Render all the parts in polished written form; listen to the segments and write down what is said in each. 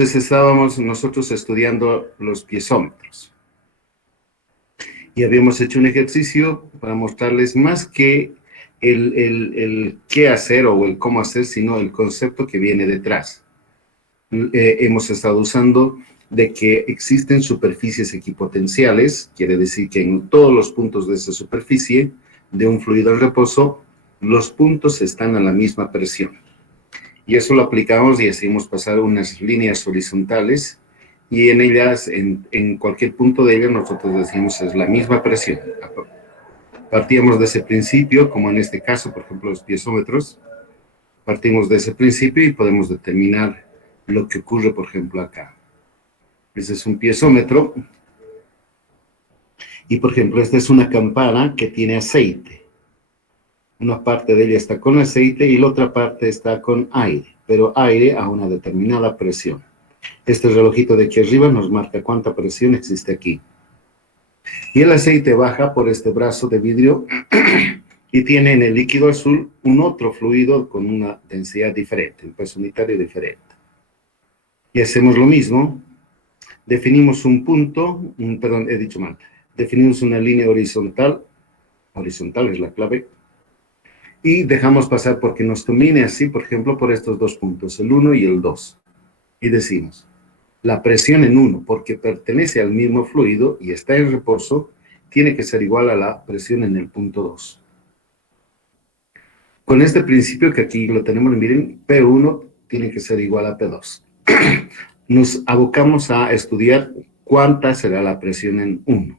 Entonces estábamos nosotros estudiando los piezómetros y habíamos hecho un ejercicio para mostrarles más que el qué hacer o el cómo hacer, sino el concepto que viene detrás. Hemos estado usando de que existen superficies equipotenciales, quiere decir que en todos los puntos de esa superficie de un fluido en reposo, los puntos están a la misma presión. Y eso lo aplicamos y hacemos pasar unas líneas horizontales y en ellas, en cualquier punto de ellas, nosotros decimos es la misma presión. Partíamos de ese principio, como en este caso, por ejemplo, los piezómetros, partimos de ese principio y podemos determinar lo que ocurre, por ejemplo, acá. Ese es un piezómetro y, por ejemplo, esta es una campana que tiene aceite. Una parte de ella está con aceite y la otra parte está con aire, pero aire a una determinada presión. Este relojito de aquí arriba nos marca cuánta presión existe aquí. Y el aceite baja por este brazo de vidrio y tiene en el líquido azul un otro fluido con una densidad diferente, un peso unitario diferente. Y hacemos lo mismo, definimos un punto, perdón, he dicho mal, definimos una línea horizontal es la clave, y dejamos pasar porque nos conviene así, por ejemplo, por estos dos puntos, el 1 y el 2. Y decimos, la presión en 1, porque pertenece al mismo fluido y está en reposo, tiene que ser igual a la presión en el punto 2. Con este principio que aquí lo tenemos, miren, P1 tiene que ser igual a P2. Nos abocamos a estudiar cuánta será la presión en 1.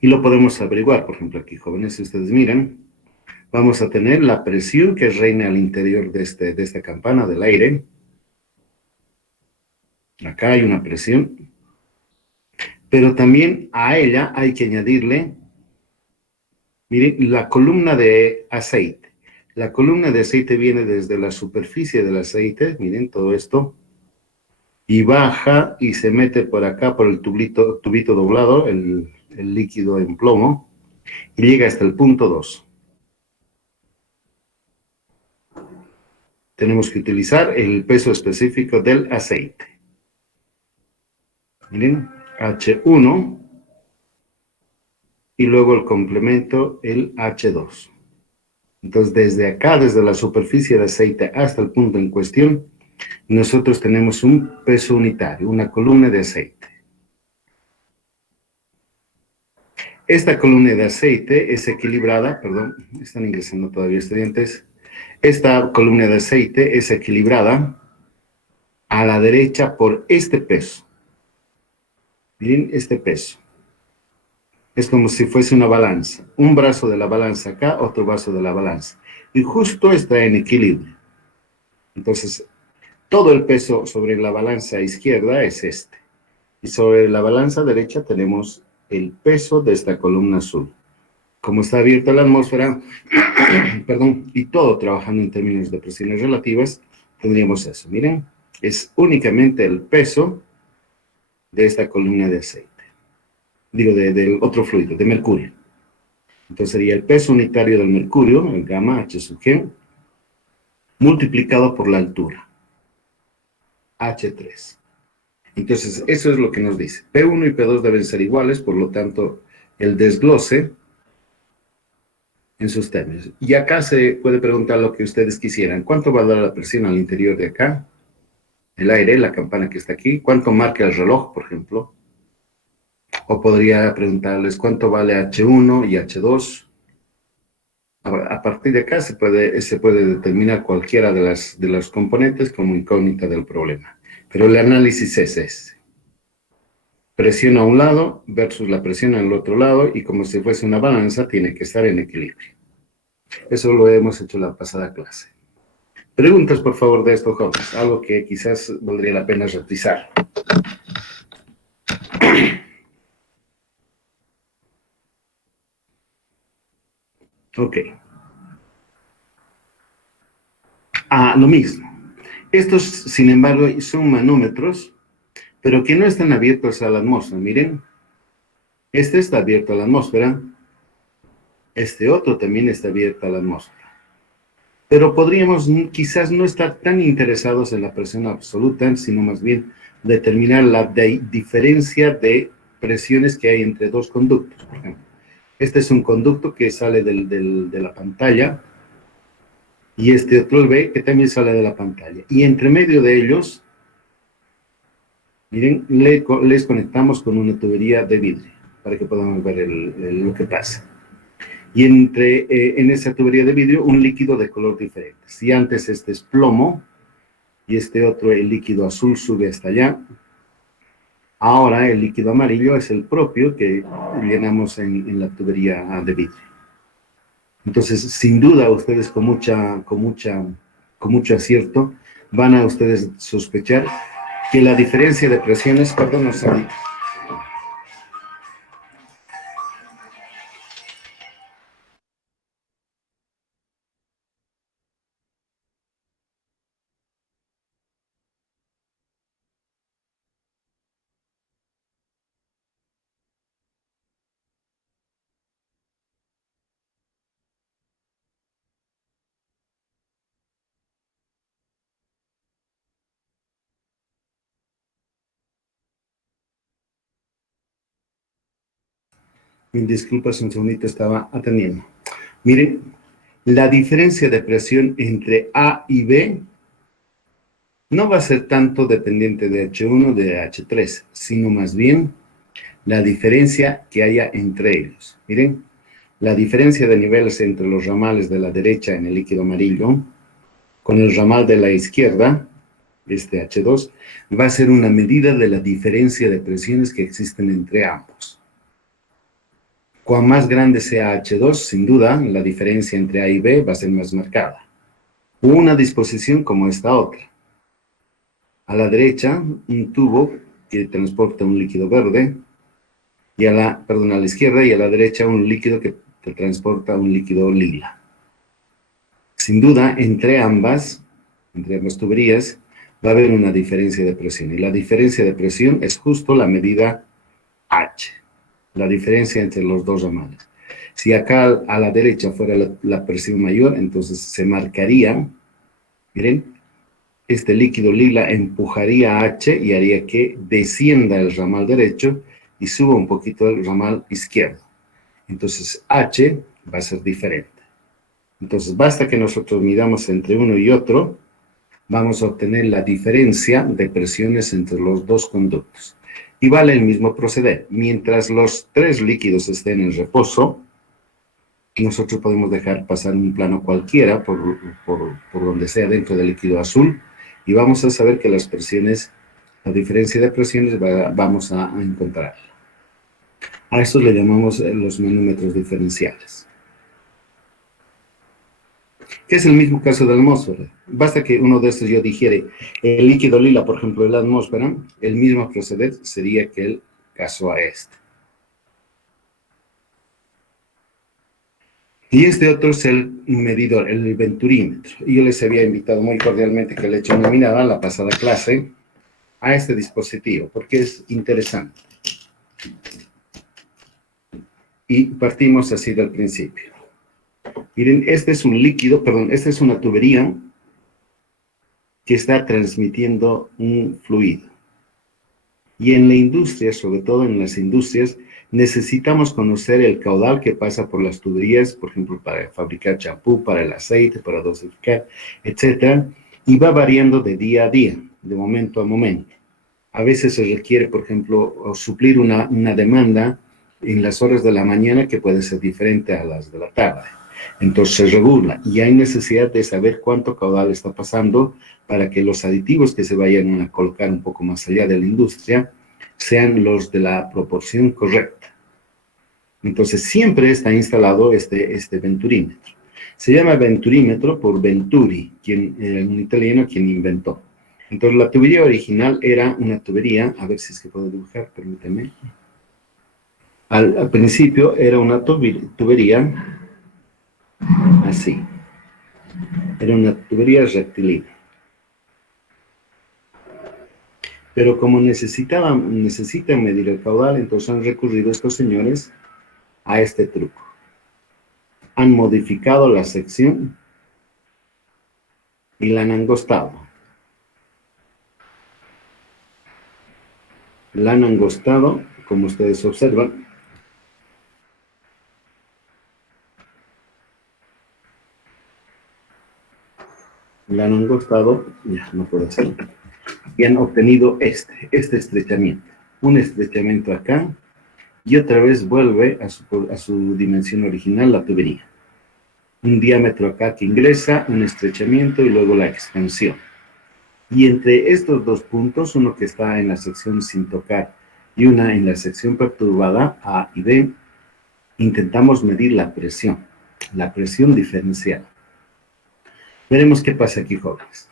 Y lo podemos averiguar, por ejemplo, aquí, jóvenes, si ustedes miran, vamos a tener la presión que reina al interior de esta campana del aire. Acá hay una presión, pero también a ella hay que añadirle, miren, la columna de aceite. La columna de aceite viene desde la superficie del aceite, miren todo esto, y baja y se mete por acá, por el tubito doblado, el líquido en plomo, y llega hasta el punto 2. Tenemos que utilizar el peso específico del aceite. Miren, H1 y luego el complemento, el H2. Entonces, desde acá, desde la superficie de aceite hasta el punto en cuestión, nosotros tenemos un peso unitario, una columna de aceite. Esta columna de aceite es equilibrada, perdón, están ingresando todavía estudiantes. Esta columna de aceite es equilibrada a la derecha por este peso. Miren este peso. Es como si fuese una balanza. Un brazo de la balanza acá, otro brazo de la balanza. Y justo está en equilibrio. Entonces, todo el peso sobre la balanza izquierda es este. Y sobre la balanza derecha tenemos el peso de esta columna azul. Como está abierta la atmósfera, perdón, y todo trabajando en términos de presiones relativas, tendríamos eso. Miren, es únicamente el peso de esta columna de aceite. Digo, del otro fluido, de mercurio. Entonces sería el peso unitario del mercurio, el gamma H sub G, multiplicado por la altura, H3. Entonces, eso es lo que nos dice. P1 y P2 deben ser iguales, por lo tanto, el desglose en sus términos. Y acá se puede preguntar lo que ustedes quisieran. ¿Cuánto va a dar la presión al interior de acá? El aire, la campana que está aquí. ¿Cuánto marca el reloj, por ejemplo? O podría preguntarles cuánto vale H1 y H2. A partir de acá se puede determinar cualquiera de las componentes como incógnita del problema. Pero el análisis es ese. Presión a un lado versus la presión al otro lado y como si fuese una balanza tiene que estar en equilibrio. Eso lo hemos hecho en la pasada clase. Preguntas, por favor, de esto, jóvenes. Algo que quizás valdría la pena revisar. Ok. Lo mismo. Estos, sin embargo, son manómetros, pero que no están abiertos a la atmósfera. Miren, este está abierto a la atmósfera. Este otro también está abierto a la atmósfera. pero podríamos quizás no estar tan interesados en la presión absoluta, sino más bien determinar la diferencia de presiones que hay entre dos conductos. Por ejemplo, este es un conducto que sale de la pantalla y este otro B que también sale de la pantalla. Y entre medio de ellos, miren, les conectamos con una tubería de vidrio para que podamos ver lo que pasa. Y en esa tubería de vidrio un líquido de color diferente. Si antes este es plomo y este otro, el líquido azul, sube hasta allá, ahora el líquido amarillo es el propio que llenamos en la tubería de vidrio. Entonces, sin duda, ustedes con mucho acierto van a ustedes sospechar que la diferencia de presiones, perdón, no sabía. Mil disculpas, un segundito, estaba atendiendo. Miren, la diferencia de presión entre A y B no va a ser tanto dependiente de H1 o de H3, sino más bien la diferencia que haya entre ellos. Miren, la diferencia de niveles entre los ramales de la derecha en el líquido amarillo con el ramal de la izquierda, este H2, va a ser una medida de la diferencia de presiones que existen entre ambos. Cuanto más grande sea H2, sin duda, la diferencia entre A y B va a ser más marcada. Una disposición como esta otra. A la derecha, un tubo que transporta un líquido verde, y a la izquierda y a la derecha un líquido que transporta un líquido lila. Sin duda, entre ambas tuberías, va a haber una diferencia de presión. Y la diferencia de presión es justo la medida H, la diferencia entre los dos ramales. Si acá a la derecha fuera la presión mayor, entonces se marcaría, miren, este líquido lila empujaría a H y haría que descienda el ramal derecho y suba un poquito el ramal izquierdo. Entonces H va a ser diferente. Entonces basta que nosotros midamos entre uno y otro, vamos a obtener la diferencia de presiones entre los dos conductos. Y vale el mismo proceder. Mientras los tres líquidos estén en reposo, nosotros podemos dejar pasar un plano cualquiera por donde sea dentro del líquido azul y vamos a saber que las presiones, la diferencia de presiones vamos a encontrar. A estos le llamamos los manómetros diferenciales. Que es el mismo caso de la atmósfera. Basta que uno de estos yo dijere el líquido lila, por ejemplo, de la atmósfera, el mismo proceder sería que el caso a este. Y este otro es el medidor, el venturímetro. Y yo les había invitado muy cordialmente que le eche una mirada en la pasada clase a este dispositivo, porque es interesante. Y partimos así del principio. Miren, este es un líquido, perdón, esta es una tubería que está transmitiendo un fluido. Y en la industria, sobre todo en las industrias, necesitamos conocer el caudal que pasa por las tuberías, por ejemplo, para fabricar champú, para el aceite, para dosificar, etcétera, y va variando de día a día, de momento a momento. A veces se requiere, por ejemplo, suplir una demanda en las horas de la mañana que puede ser diferente a las de la tarde. Entonces se regula y hay necesidad de saber cuánto caudal está pasando para que los aditivos que se vayan a colocar un poco más allá de la industria sean los de la proporción correcta. Entonces siempre está instalado este venturímetro. Se llama venturímetro por Venturi, un italiano quien inventó. Entonces la tubería original era una tubería, a ver si es que puedo dibujar, permíteme. Al principio era una tubería así. Era una tubería rectilínea. Pero como necesitan medir el caudal, entonces han recurrido estos señores a este truco. Han modificado la sección y la han angostado. La han angostado, como ustedes observan. La han angostado, ya no puedo hacerlo. Y han obtenido este estrechamiento. Un estrechamiento acá, y otra vez vuelve a su dimensión original la tubería. Un diámetro acá que ingresa, un estrechamiento y luego la expansión. Y entre estos dos puntos, uno que está en la sección sin tocar y una en la sección perturbada, A y B, intentamos medir la presión diferencial. Veremos qué pasa aquí, jóvenes.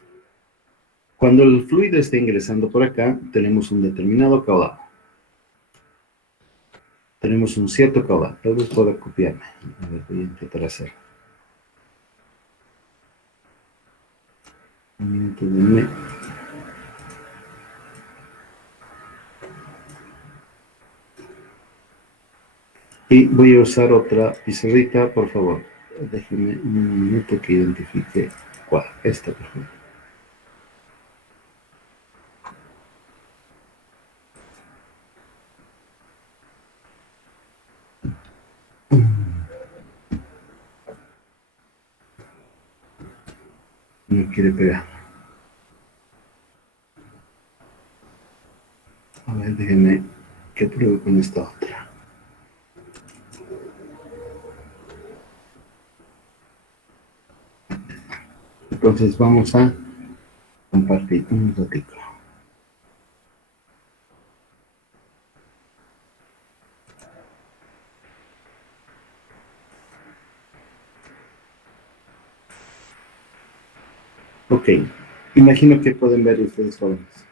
Cuando el fluido está ingresando por acá, tenemos un determinado caudal. Tenemos un cierto caudal. Tal vez pueda copiarme. A ver, voy a intentar hacerlo. Y voy a usar otra pizarrita, por favor. Déjenme un minuto que identifique cuál. Esta, por favor. No quiere pegar. A ver, déjenme que pruebe con esta otra. Entonces vamos a compartir un ratito. Ok, imagino que pueden ver ustedes jóvenes.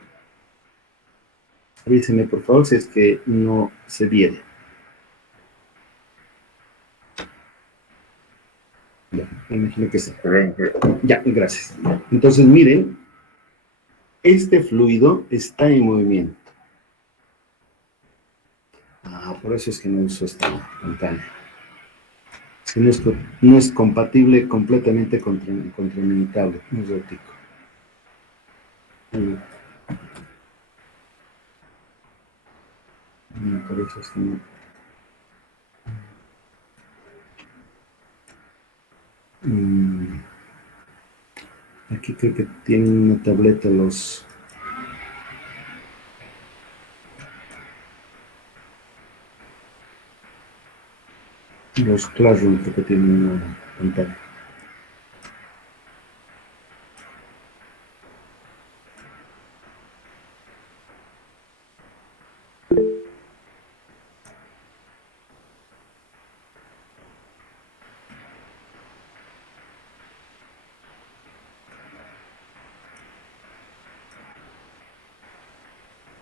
Avísenme por favor si es que no se viene. Ya, imagino que sí. Ya, gracias. Entonces miren, este fluido está en movimiento. Por eso es que no uso esta pantalla. Si no es compatible completamente contra mi tablet. Un ratico. Por eso es que no. Aquí creo que tienen una tableta los Classroom, creo que tienen una pantalla.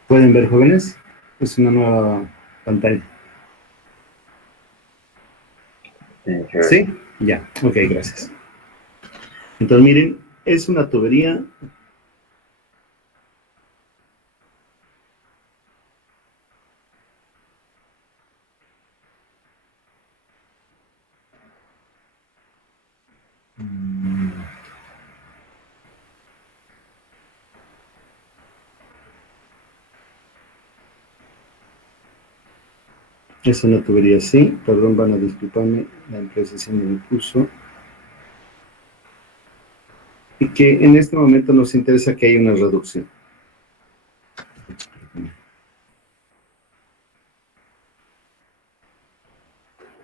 ¿Pueden ver, jóvenes? Es una nueva pantalla. ¿Sí? Ya, ok, gracias. Entonces, miren, es una tubería. Es una tubería así. Perdón, van a disculparme, la empresa se me puso. Y que en este momento nos interesa que haya una reducción.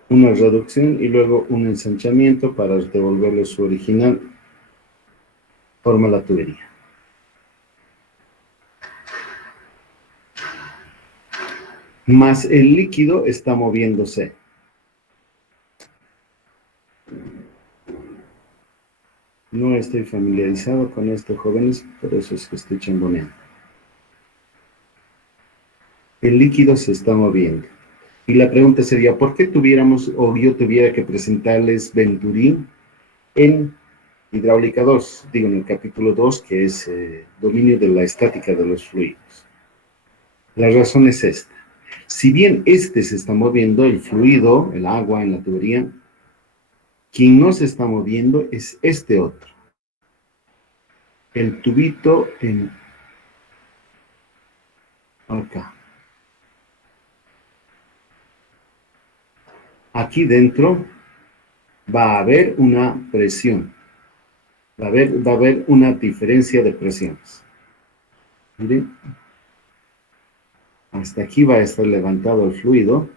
Una reducción y luego un ensanchamiento para devolverle su original forma la tubería. Más el líquido está moviéndose. No estoy familiarizado con esto, jóvenes, por eso es que estoy chamboneando. El líquido se está moviendo. Y la pregunta sería, ¿por qué tuviéramos o yo tuviera que presentarles Venturi en hidráulica 2? Digo, en el capítulo 2, que es dominio de la estática de los fluidos. La razón es esta. Si bien este se está moviendo, el fluido, el agua en la tubería, quien no se está moviendo es este otro. el tubito en acá. Aquí dentro va a haber una presión. Va a haber una diferencia de presiones. Miren. Hasta aquí va a estar levantado el fluido.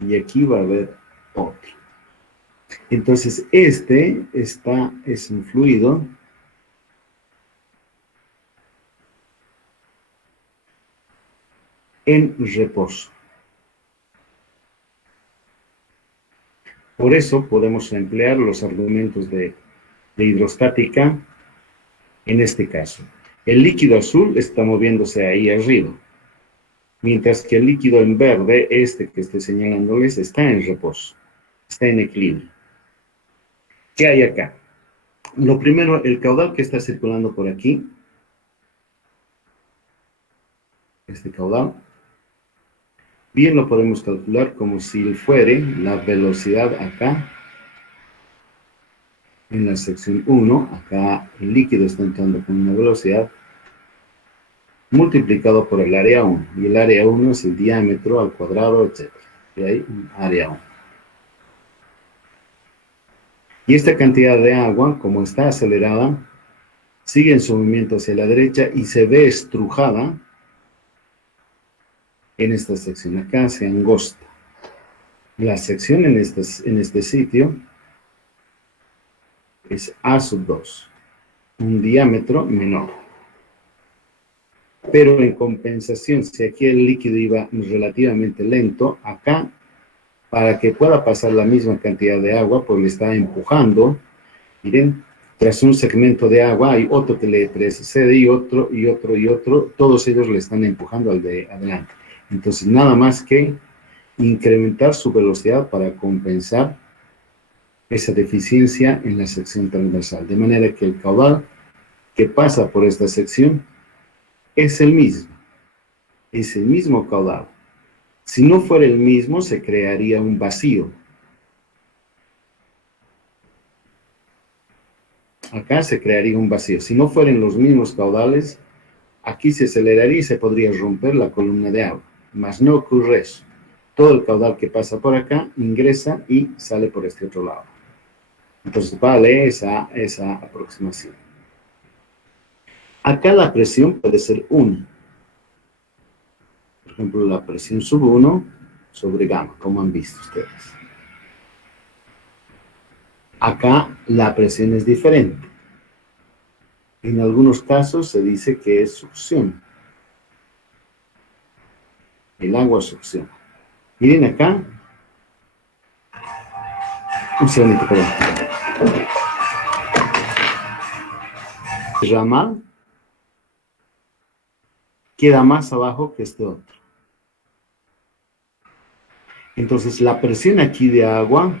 Y aquí va a haber otro. Entonces, este es un fluido en reposo. Por eso podemos emplear los argumentos de hidrostática en este caso. El líquido azul está moviéndose ahí arriba, mientras que el líquido en verde, este que estoy señalándoles, está en reposo, está en equilibrio. ¿Qué hay acá? Lo primero, el caudal que está circulando por aquí, este caudal, bien lo podemos calcular como si fuere la velocidad acá, en la sección 1, acá el líquido está entrando con una velocidad, multiplicado por el área 1, y el área 1 es el diámetro al cuadrado, etc. Y ahí, área 1. Y esta cantidad de agua, como está acelerada, sigue en su movimiento hacia la derecha y se ve estrujada en esta sección. Acá se angosta. La sección en este sitio es A2, un diámetro menor. Pero en compensación, si aquí el líquido iba relativamente lento, acá, para que pueda pasar la misma cantidad de agua, pues le está empujando. Miren, tras un segmento de agua hay otro que le precede y otro, y otro, y otro. Todos ellos le están empujando al de adelante. Entonces, nada más que incrementar su velocidad para compensar esa deficiencia en la sección transversal. De manera que el caudal que pasa por esta sección es el mismo caudal. Si no fuera el mismo, se crearía un vacío. Acá se crearía un vacío. Si no fueran los mismos caudales, aquí se aceleraría y se podría romper la columna de agua. Mas no ocurre eso. Todo el caudal que pasa por acá ingresa y sale por este otro lado. Entonces vale esa aproximación. Acá la presión puede ser 1. Por ejemplo, la presión sub 1 sobre gamma, como han visto ustedes. Acá la presión es diferente. En algunos casos se dice que es succión. El agua succiona. Miren acá. Un segundito, perdón. El ramal queda más abajo que este otro. Entonces, la presión aquí de agua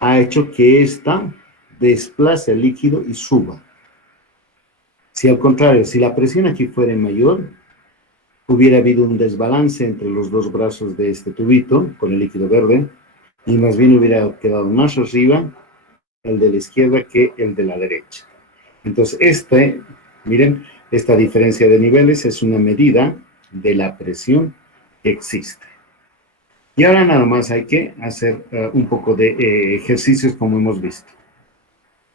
ha hecho que ésta desplace el líquido y suba. Si al contrario, si la presión aquí fuera mayor, hubiera habido un desbalance entre los dos brazos de este tubito con el líquido verde y más bien hubiera quedado más arriba el de la izquierda que el de la derecha. Entonces, miren, esta diferencia de niveles es una medida de la presión que existe. Y ahora nada más hay que hacer un poco de ejercicios como hemos visto.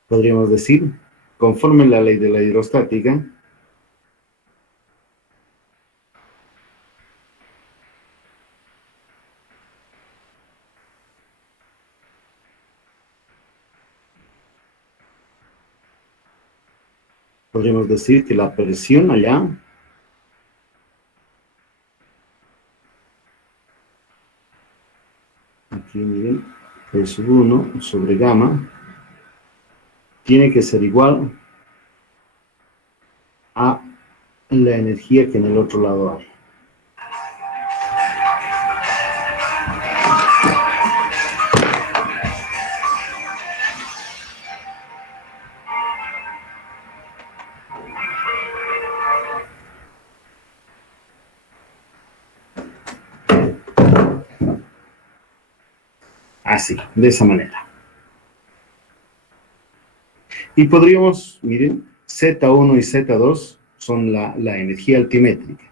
Podríamos decir, conforme la ley de la hidrostática, podríamos decir que la presión allá aquí miren, P sub 1 sobre gamma tiene que ser igual a la energía que en el otro lado hay. Así, de esa manera. Y podríamos, miren, Z1 y Z2 son la energía altimétrica.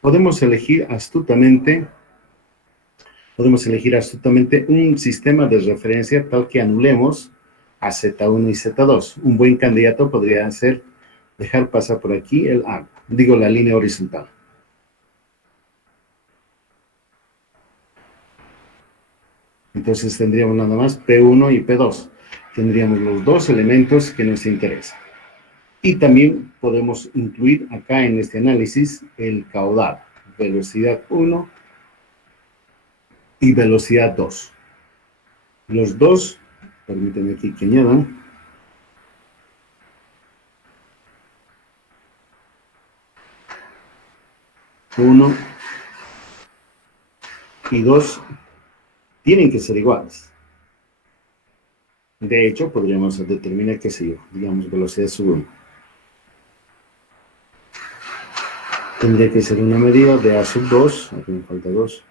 Podemos elegir astutamente un sistema de referencia tal que anulemos a Z1 y Z2. Un buen candidato podría ser dejar pasar por aquí la línea horizontal. Entonces tendríamos nada más P1 y P2. Tendríamos los dos elementos que nos interesan. Y también podemos incluir acá en este análisis el caudal, velocidad 1 y velocidad 2. Los dos, permítanme aquí que añadan, uno y 2 tienen que ser iguales. De hecho, podríamos determinar, qué sé yo, digamos, velocidad sub 1. Tendría que ser una medida de A sub 2, aquí me falta 2,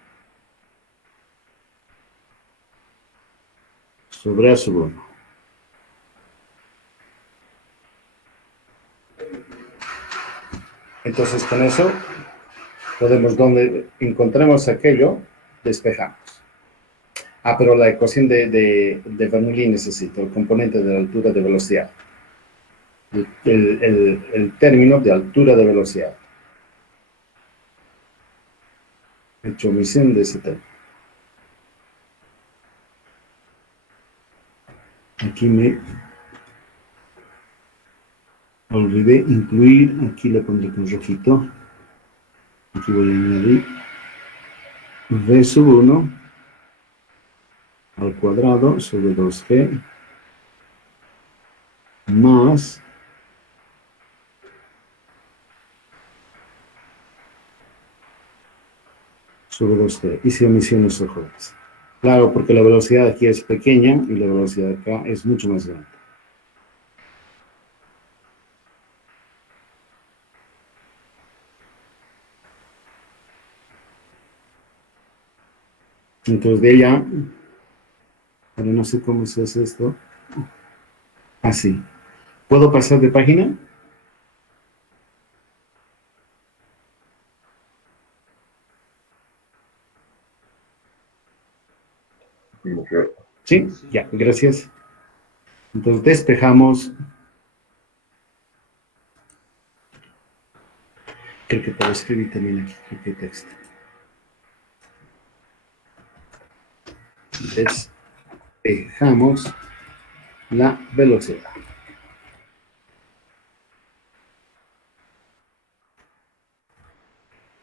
sobre A sub 1. Entonces, con eso, podemos, donde encontremos aquello, despejamos. Pero la ecuación de Bernoulli necesito el componente de la altura de velocidad. El término de altura de velocidad. He hecho omisión de ese término. Aquí me olvidé incluir, aquí le pondré con rojito. Aquí voy a añadir V sub 1 al cuadrado sobre 2G más sobre 2G. Hice omisiones ojoras. Claro, porque la velocidad aquí es pequeña y la velocidad acá es mucho más grande. Entonces de ella, pero no sé cómo se hace esto. Así. ¿Puedo pasar de página? Sí, ya, gracias. Entonces despejamos. Creo que puedo escribir también aquí, creo que texto. Despejamos la velocidad.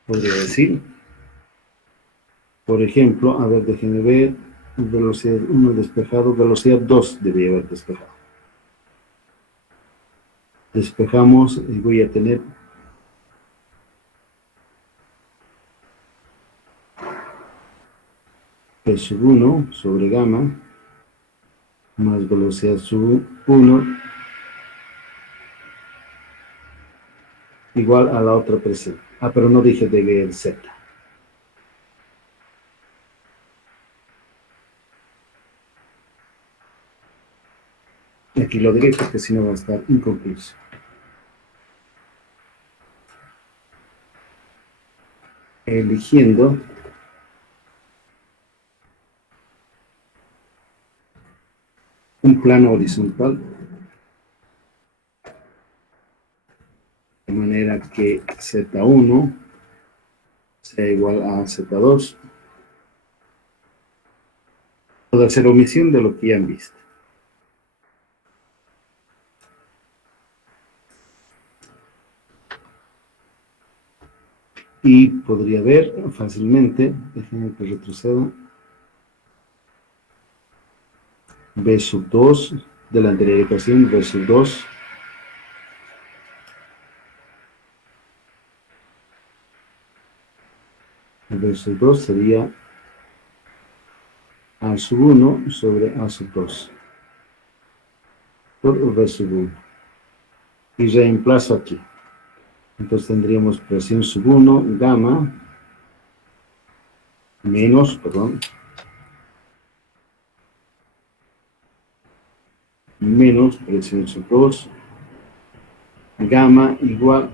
Podría decir, por ejemplo, a ver, déjenme ver, velocidad 1 despejado, velocidad 2 debería haber despejado. Despejamos y voy a tener P sub 1 sobre gamma más velocidad sub 1 igual a la otra presión. Pero no dije debe el Z. Aquí lo diré porque si no va a estar inconcluso. Eligiendo un plano horizontal de manera que Z1 sea igual a Z2. Puedo hacer omisión de lo que ya han visto. Y podría ver fácilmente, déjenme que retroceda, B sub 2 de la anterior ecuación, B sub 2 B sub 2 sería A sub 1 sobre A sub 2 por B sub 1 y reemplazo aquí. Entonces tendríamos presión sub 1 gamma menos, menos presión sub 2 gamma igual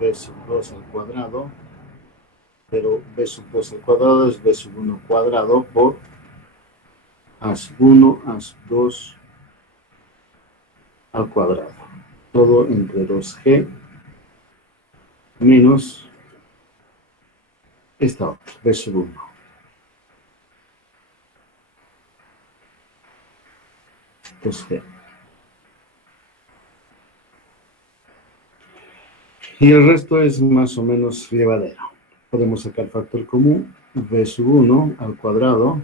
b sub 2 al cuadrado, pero b sub 2 al cuadrado es b sub 1 cuadrado por a sub 1, a sub 2 al cuadrado. Todo entre 2g menos esta otra, b sub 1. G. Y el resto es más o menos llevadero. Podemos sacar factor común, b sub 1 al cuadrado,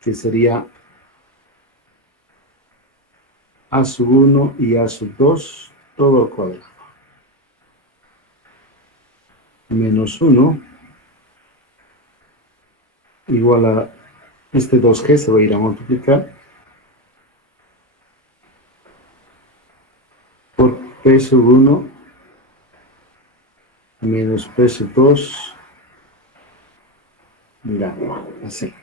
que sería a sub 1 y a sub 2, todo al cuadrado. Menos 1 igual a este 2g se va a ir a multiplicar por p sub 1 menos p sub 2 gamma, así.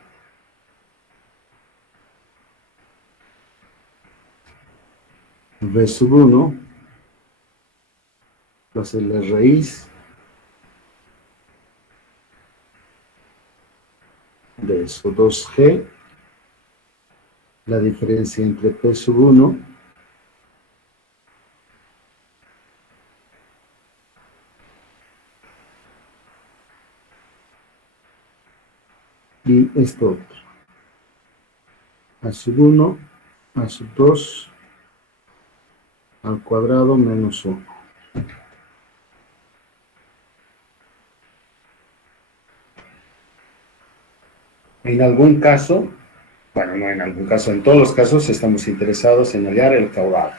V sub 1 va a ser la raíz de eso 2g, la diferencia entre p sub 1 y esto otro. A sub 1, a sub 2 al cuadrado menos 1. En algún caso, bueno, no en algún caso, en todos los casos estamos interesados en hallar el caudal.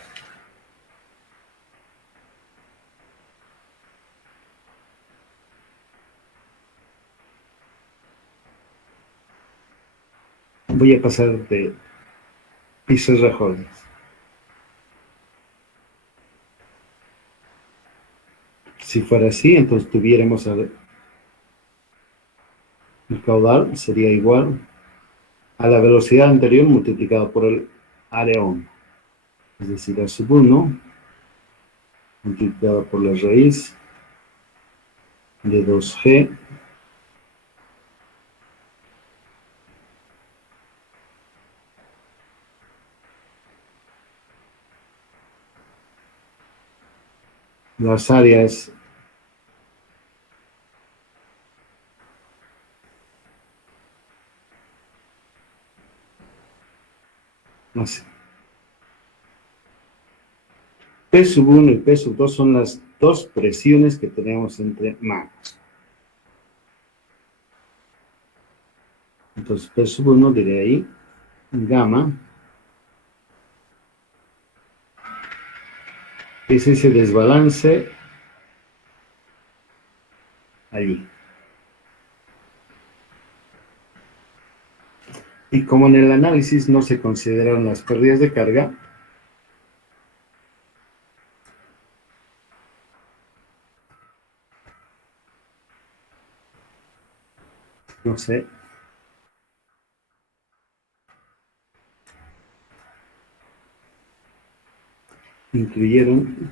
Voy a pasar de pisos rajones. Si fuera así, entonces tuviéramos el caudal sería igual a la velocidad anterior multiplicada por el área 1. Es decir, a sub 1 multiplicado por la raíz de 2g las áreas así. P sub 1 y P sub 2 son las dos presiones que tenemos entre manos. Entonces P sub 1 diré ahí, gamma, es ese desbalance allí. Y como en el análisis no se consideraron las pérdidas de carga, no sé, incluyeron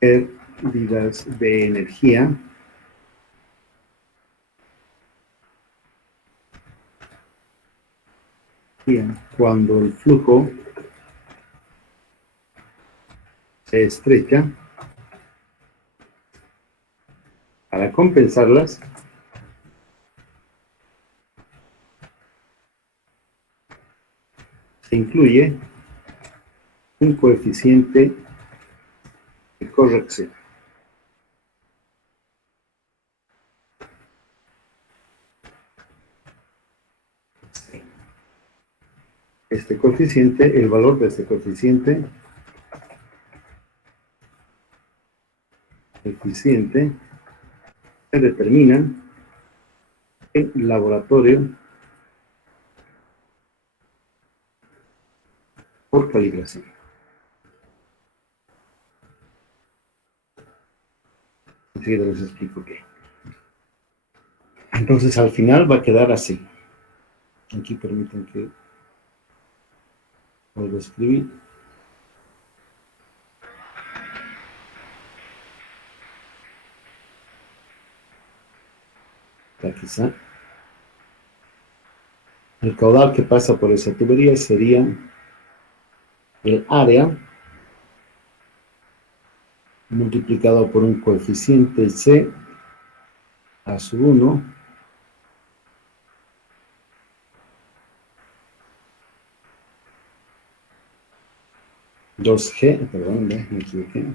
pérdidas de energía cuando el flujo se estrecha. Para compensarlas, se incluye un coeficiente de corrección. Este coeficiente, el valor de este coeficiente se determina en laboratorio por calibración. Enseguida les explico qué. Entonces, al final va a quedar así. Aquí permiten que vuelva a escribir. Aquí está. El caudal que pasa por esa tubería sería el área multiplicado por un coeficiente C a sub 1 2G, perdón, me equivoqué,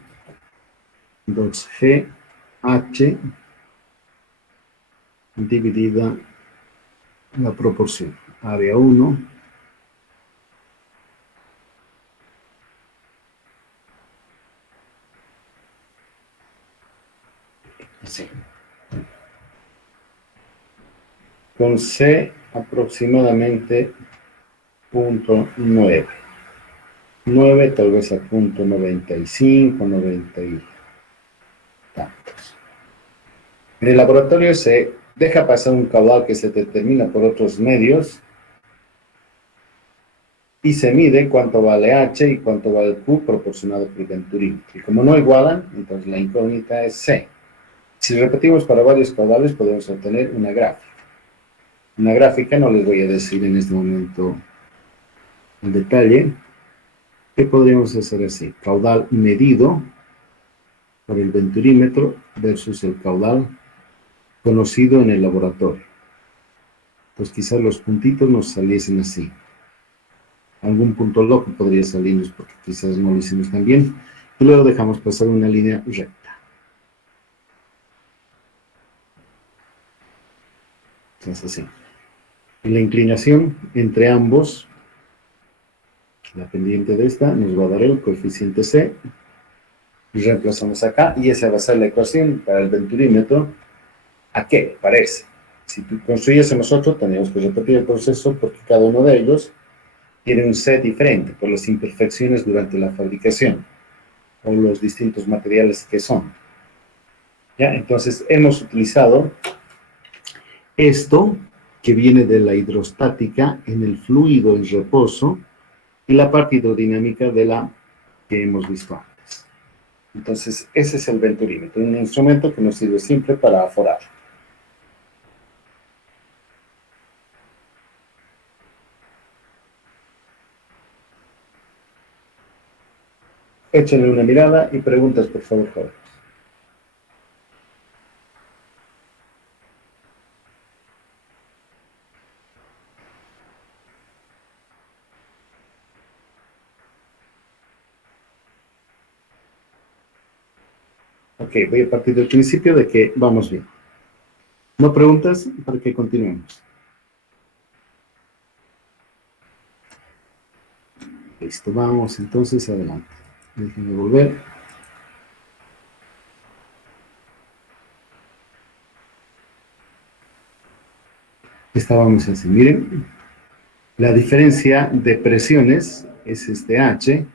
2G H dividida la proporción, área 1 así, con C aproximadamente 0.9, 9 tal vez a 0.95, 90 y tantos. En el laboratorio se deja pasar un caudal que se determina por otros medios y se mide cuánto vale H y cuánto vale Q proporcionado por el venturímetro. Y como no igualan, entonces la incógnita es C. Si repetimos para varios caudales, podemos obtener una gráfica. Una gráfica, no les voy a decir en este momento el detalle, que podríamos hacer así. Caudal medido por el venturímetro versus el caudal conocido en el laboratorio. Pues quizás los puntitos nos saliesen así. Algún punto loco podría salirnos porque quizás no lo hicimos tan bien. Y luego dejamos pasar una línea recta. Es así. Y la inclinación entre ambos, la pendiente de esta, nos va a dar el coeficiente C. Y reemplazamos acá y esa va a ser la ecuación para el venturímetro. ¿A qué? Parece. Si tú construyésemos otro, tendríamos que repetir el proceso porque cada uno de ellos tiene un C diferente por las imperfecciones durante la fabricación o los distintos materiales que son. ¿Ya? Entonces, hemos utilizado esto que viene de la hidrostática en el fluido en reposo y la parte hidrodinámica de la que hemos visto antes. Entonces, ese es el venturímetro, un instrumento que nos sirve siempre para aforar. Échenle una mirada y preguntas, por favor, jóvenes. Ok, voy a partir del principio de que vamos bien. ¿No preguntas para que continuemos? Listo, vamos entonces adelante. Déjenme volver. Estábamos así, miren. La diferencia de presiones es este H,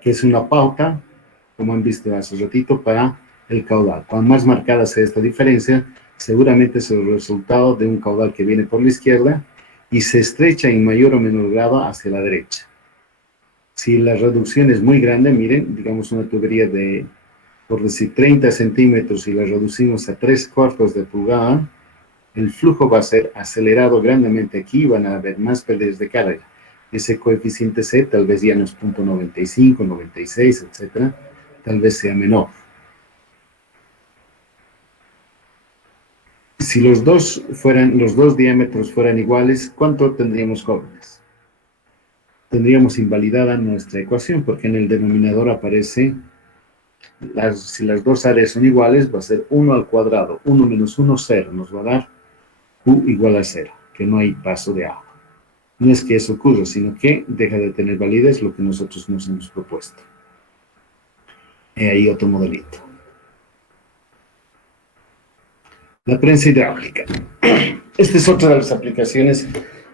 que es una pauta, como han visto hace ratito, para el caudal. Cuanto más marcada sea esta diferencia, seguramente es el resultado de un caudal que viene por la izquierda y se estrecha en mayor o menor grado hacia la derecha. Si la reducción es muy grande, miren, digamos una tubería de, por decir, 30 centímetros y la reducimos a 3/4 de pulgada, el flujo va a ser acelerado grandemente aquí, van a haber más pérdidas de carga. Ese coeficiente C tal vez ya no es 0.95, 96, etcétera, tal vez sea menor. Si los dos diámetros fueran iguales, ¿cuánto tendríamos, jóvenes? Tendríamos invalidada nuestra ecuación porque en el denominador aparece, si las dos áreas son iguales, va a ser 1 al cuadrado, 1 menos 1, 0, nos va a dar Q igual a 0, que no hay paso de agua. No es que eso ocurra, sino que deja de tener validez lo que nosotros nos hemos propuesto. Ahí otro modelito. La prensa hidráulica. Esta es otra de las aplicaciones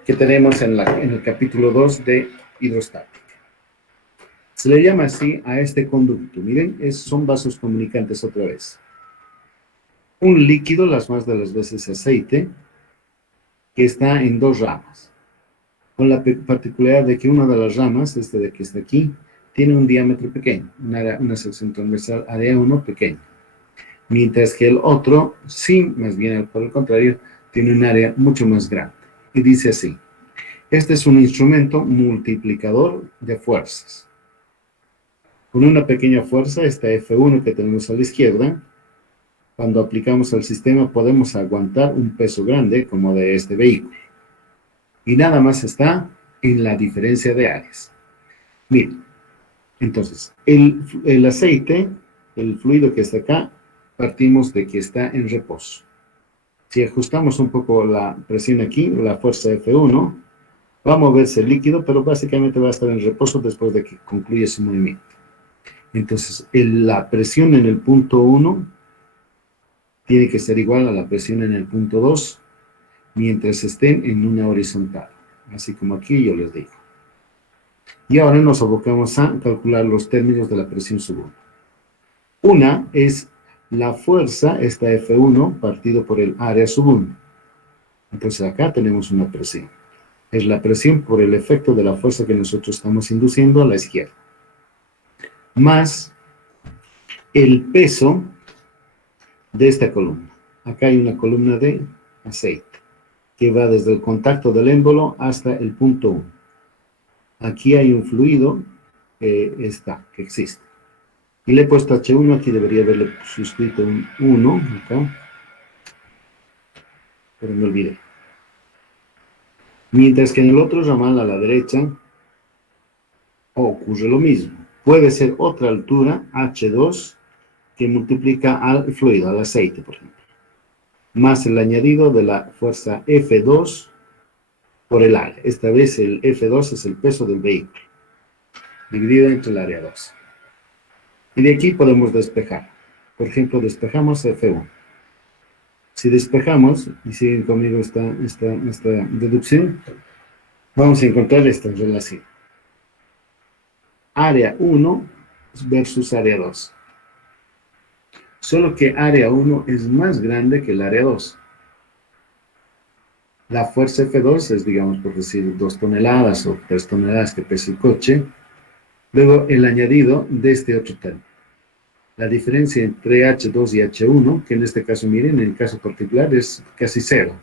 que tenemos en el capítulo 2 de hidrostática. Se le llama así a este conducto. Miren, son vasos comunicantes otra vez. un líquido, las más de las veces aceite, que está en dos ramas, con la particularidad de que una de las ramas, este de que está aquí, tiene un diámetro pequeño, una sección transversal área 1 pequeña, mientras que el otro, sí, más bien por el contrario, tiene un área mucho más grande. Y dice así, este es un instrumento multiplicador de fuerzas. Con una pequeña fuerza, esta F1 que tenemos a la izquierda, cuando aplicamos al sistema podemos aguantar un peso grande como de este vehículo. Y nada más está en la diferencia de áreas. Miren, entonces, el aceite, el fluido que está acá, partimos de que está en reposo. Si ajustamos un poco la presión aquí, la fuerza F1, va a moverse el líquido, pero básicamente va a estar en reposo después de que concluya su movimiento. Entonces, la presión en el punto 1 tiene que ser igual a la presión en el punto 2 mientras estén en una horizontal, así como aquí yo les digo. Y ahora nos abocamos a calcular los términos de la presión sub 1. Una es la fuerza, esta F1, partido por el área sub 1. Entonces acá tenemos una presión. Es la presión por el efecto de la fuerza que nosotros estamos induciendo a la izquierda. Más el peso de esta columna. Acá hay una columna de aceite que va desde el contacto del émbolo hasta el punto 1. Aquí hay un fluido que existe. Y le he puesto H1, aquí debería haberle suscrito un 1, acá, pero me olvidé. Mientras que en el otro ramal a la derecha ocurre lo mismo. Puede ser otra altura, H2, que multiplica al fluido, al aceite, por ejemplo, más el añadido de la fuerza F2 por el área. Esta vez el F2 es el peso del vehículo, dividido entre el área 2. Y de aquí podemos despejar. Por ejemplo, despejamos F1. Si despejamos, y siguen conmigo esta deducción, vamos a encontrar esta relación. Área 1 versus área 2. Solo que área 1 es más grande que el área 2. La fuerza F2 es, digamos, por decir, 2 toneladas o 3 toneladas que pesa el coche. Luego, el añadido de este otro término. La diferencia entre H2 y H1, que en este caso, miren, en el caso particular es casi cero.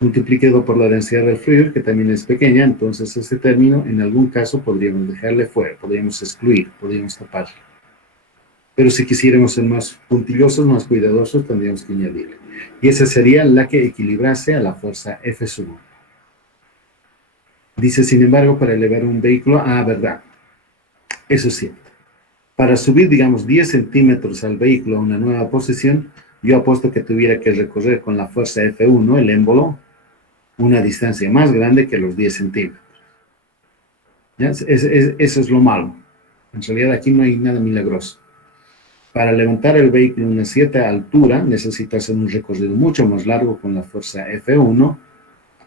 Multiplicado por la densidad del fluido, que también es pequeña, entonces este término en algún caso podríamos dejarle fuera, podríamos excluir, podríamos taparlo. Pero si quisiéramos ser más puntillosos, más cuidadosos, tendríamos que añadirle. Y esa sería la que equilibrase a la fuerza F sub 1. Dice, sin embargo, para elevar un vehículo, verdad, eso es cierto. Para subir, digamos, 10 centímetros al vehículo a una nueva posición, yo apuesto que tuviera que recorrer con la fuerza F1, el émbolo, una distancia más grande que los 10 centímetros. ¿Ya? Eso es lo malo. En realidad aquí no hay nada milagroso. Para levantar el vehículo a una cierta altura necesita hacer un recorrido mucho más largo con la fuerza F1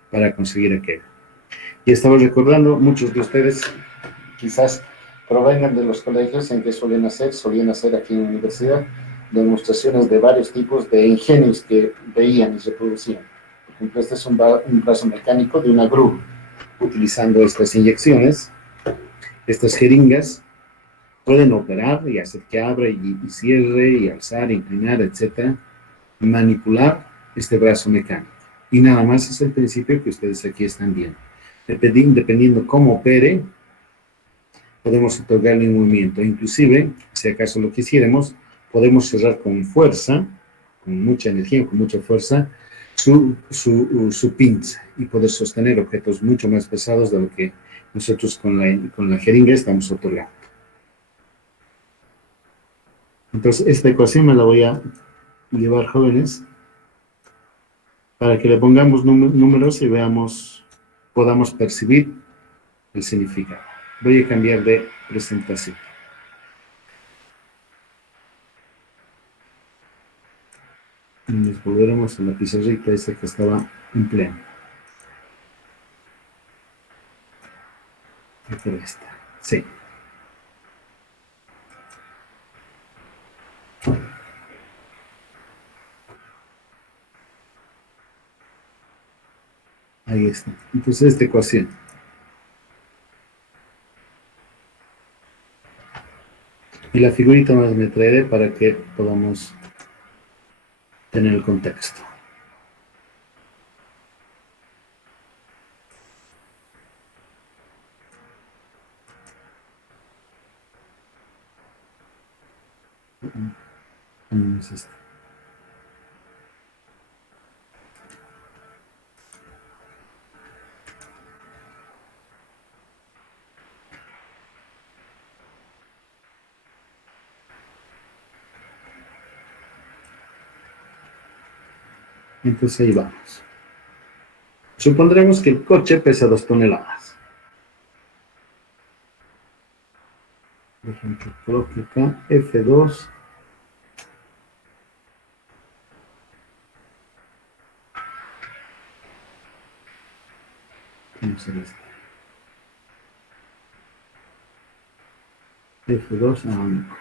para conseguir aquello. Y estaba recordando, muchos de ustedes quizás provengan de los colegios en que solían hacer aquí en la universidad demostraciones de varios tipos de ingenios que veían y reproducían. Por ejemplo, este es un brazo mecánico de una grúa, utilizando estas inyecciones, estas jeringas, pueden operar y hacer que abra y cierre y alzar, inclinar, etcétera, manipular este brazo mecánico. Y nada más es el principio que ustedes aquí están viendo. Dependiendo cómo opere, podemos otorgarle un movimiento. Inclusive, si acaso lo quisiéramos, podemos cerrar con fuerza, con mucha energía, con mucha fuerza, su pinza y poder sostener objetos mucho más pesados de lo que nosotros con la jeringa estamos otorgando. Entonces, esta ecuación me la voy a llevar, jóvenes, para que le pongamos números y podamos percibir el significado. Voy a cambiar de presentación. Y nos volveremos a la pizarrita esta que estaba en pleno. Aquí está. Sí. Ahí está. Entonces, esta ecuación. Y la figurita más me traeré para que podamos tener el contexto. Ponemos esto. Entonces ahí vamos. Supondremos que el coche pesa 2 toneladas. Por ejemplo, coloque acá F2. Vamos a ver esto. F2 a 1.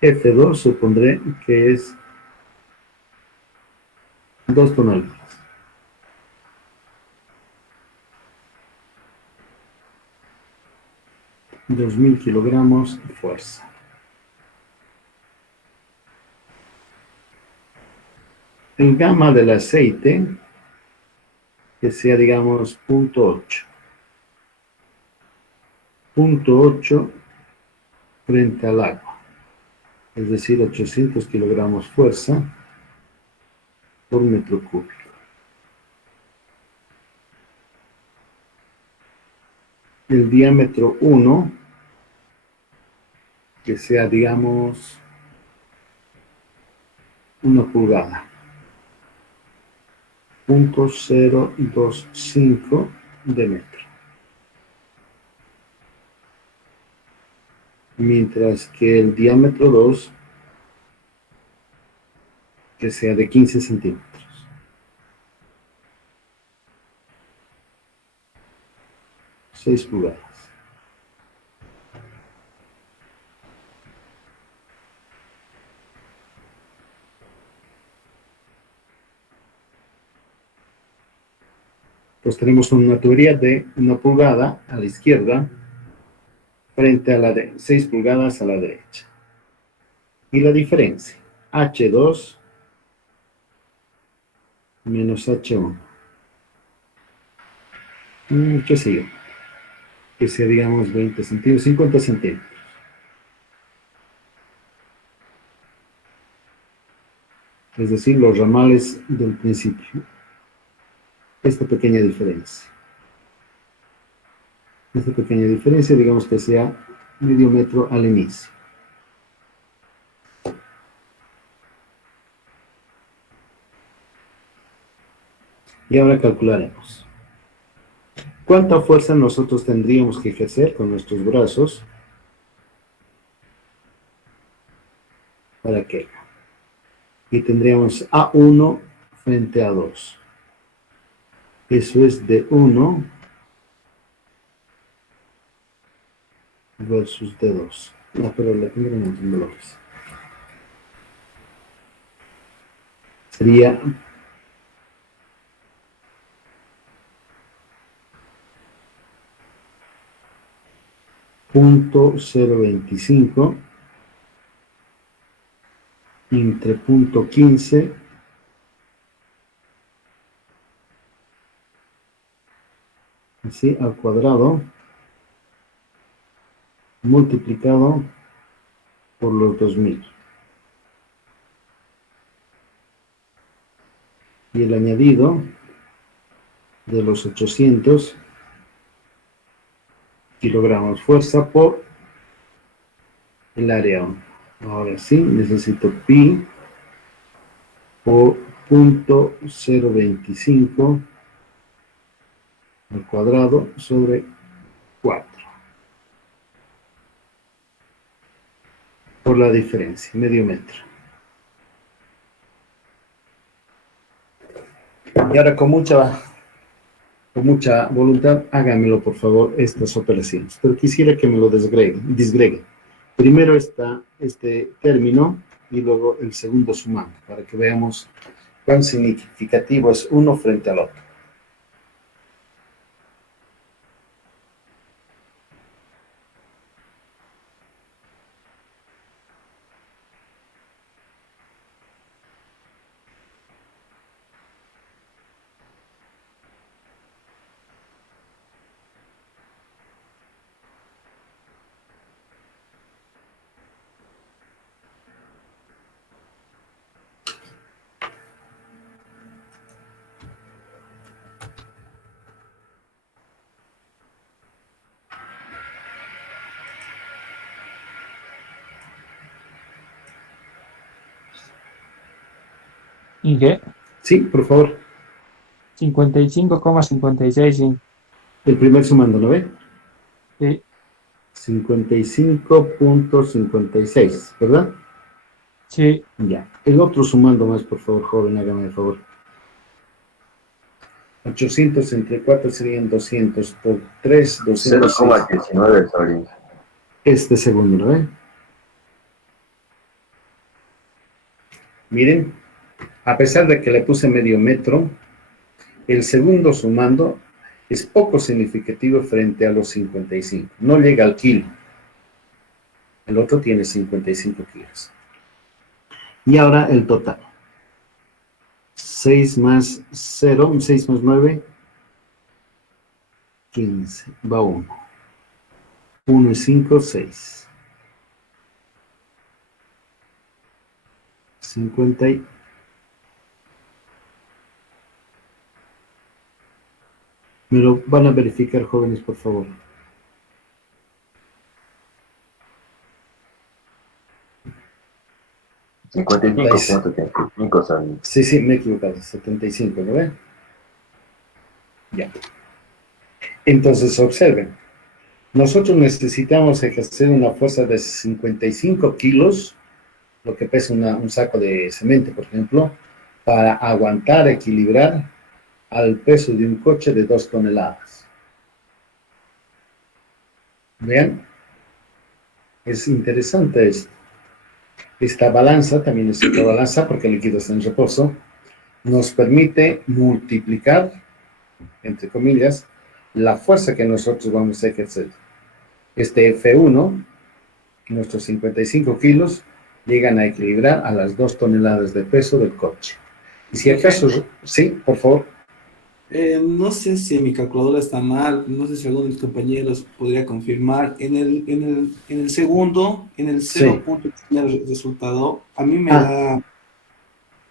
F2 supondré que es 2 toneladas. 2000 kilogramos de fuerza. El gamma del aceite, que sea, digamos, 0.8. 0.8 frente al agua. Es decir, 800 kilogramos fuerza por metro cúbico. El diámetro 1, que sea, digamos, 1 pulgada. 0.025 de metro. Mientras que el diámetro 2, que sea de 15 centímetros. 6 pulgadas. Pues tenemos una tubería de 1 pulgada a la izquierda frente a la de 6 pulgadas a la derecha. Y la diferencia, H2 menos H1. ¿Qué sé yo? Que sea, digamos, 20 centímetros, 50 centímetros. Es decir, los ramales del principio. Esta pequeña diferencia. Esta pequeña diferencia, digamos que sea medio metro al inicio. Y ahora calcularemos. ¿Cuánta fuerza nosotros tendríamos que ejercer con nuestros brazos para qué? Y tendríamos A1 frente a 2. Eso es de 1 versus de 2. No, pero le tengo un montón de valores. Sería .025 entre .15 así al cuadrado multiplicado por los 2000 y el añadido de los 800 kilogramos fuerza por el área 1. Ahora sí, necesito pi por .025 al cuadrado sobre 4. Por la diferencia, medio metro. Y ahora con mucha voluntad, háganmelo por favor estas operaciones. Pero quisiera que me lo disgreguen. Primero está este término y luego el segundo sumando, para que veamos cuán significativo es uno frente al otro. ¿Y qué? Sí, por favor, 55,56, sí. el primer sumando, ¿lo ve? Sí, 55.56, ¿verdad? sí. Ya. El otro sumando más, por favor, joven, hágame el favor. 800 entre 4 serían 200 por 3, 206. 0,19 soles. Este segundo, ¿no ve? Miren, a pesar de que le puse medio metro, el segundo sumando es poco significativo frente a los 55. No llega al kilo. El otro tiene 55 kilos. Y ahora el total. 6 más 0, 6 más 9, 15. Va 1. 1 y 5, 6. 50 y... Me lo van a verificar, jóvenes, por favor. 55,75 soles. Sí, sí, me he equivocado. 75, ¿no ven? Ya. Entonces, observen. Nosotros necesitamos ejercer una fuerza de 55 kilos, lo que pesa un saco de cemento, por ejemplo, para aguantar, equilibrar al peso de un coche de 2 toneladas. Vean, es interesante esto. Esta balanza, también es otra balanza porque el líquido está en reposo, nos permite multiplicar, entre comillas, la fuerza que nosotros vamos a ejercer. Este F1, nuestros 55 kilos, llegan a equilibrar a las 2 toneladas de peso del coche. Y si acaso, sí, por favor. No sé si mi calculadora está mal, no sé si alguno de mis compañeros podría confirmar. En el segundo, en el Sí. 0 punto que tiene el resultado, Ah,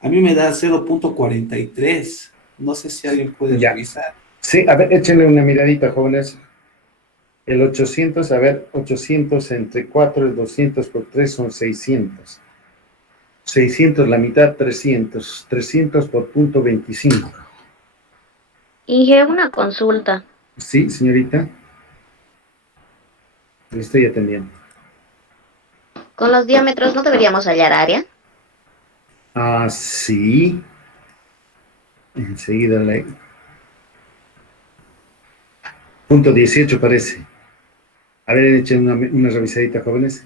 a mí me da 0,43. No sé si alguien puede ya. revisar. Sí, a ver, échenle una miradita, jóvenes. El 800, a ver, 800 entre 4 es 200 por 3 son 600. 600, la mitad, 300. 300 por punto 25. Inge, una consulta. Sí, señorita. Le estoy atendiendo. Con los diámetros no deberíamos hallar área. Ah, sí. Enseguida le... Punto 18 parece. A ver, echen una revisadita, jóvenes.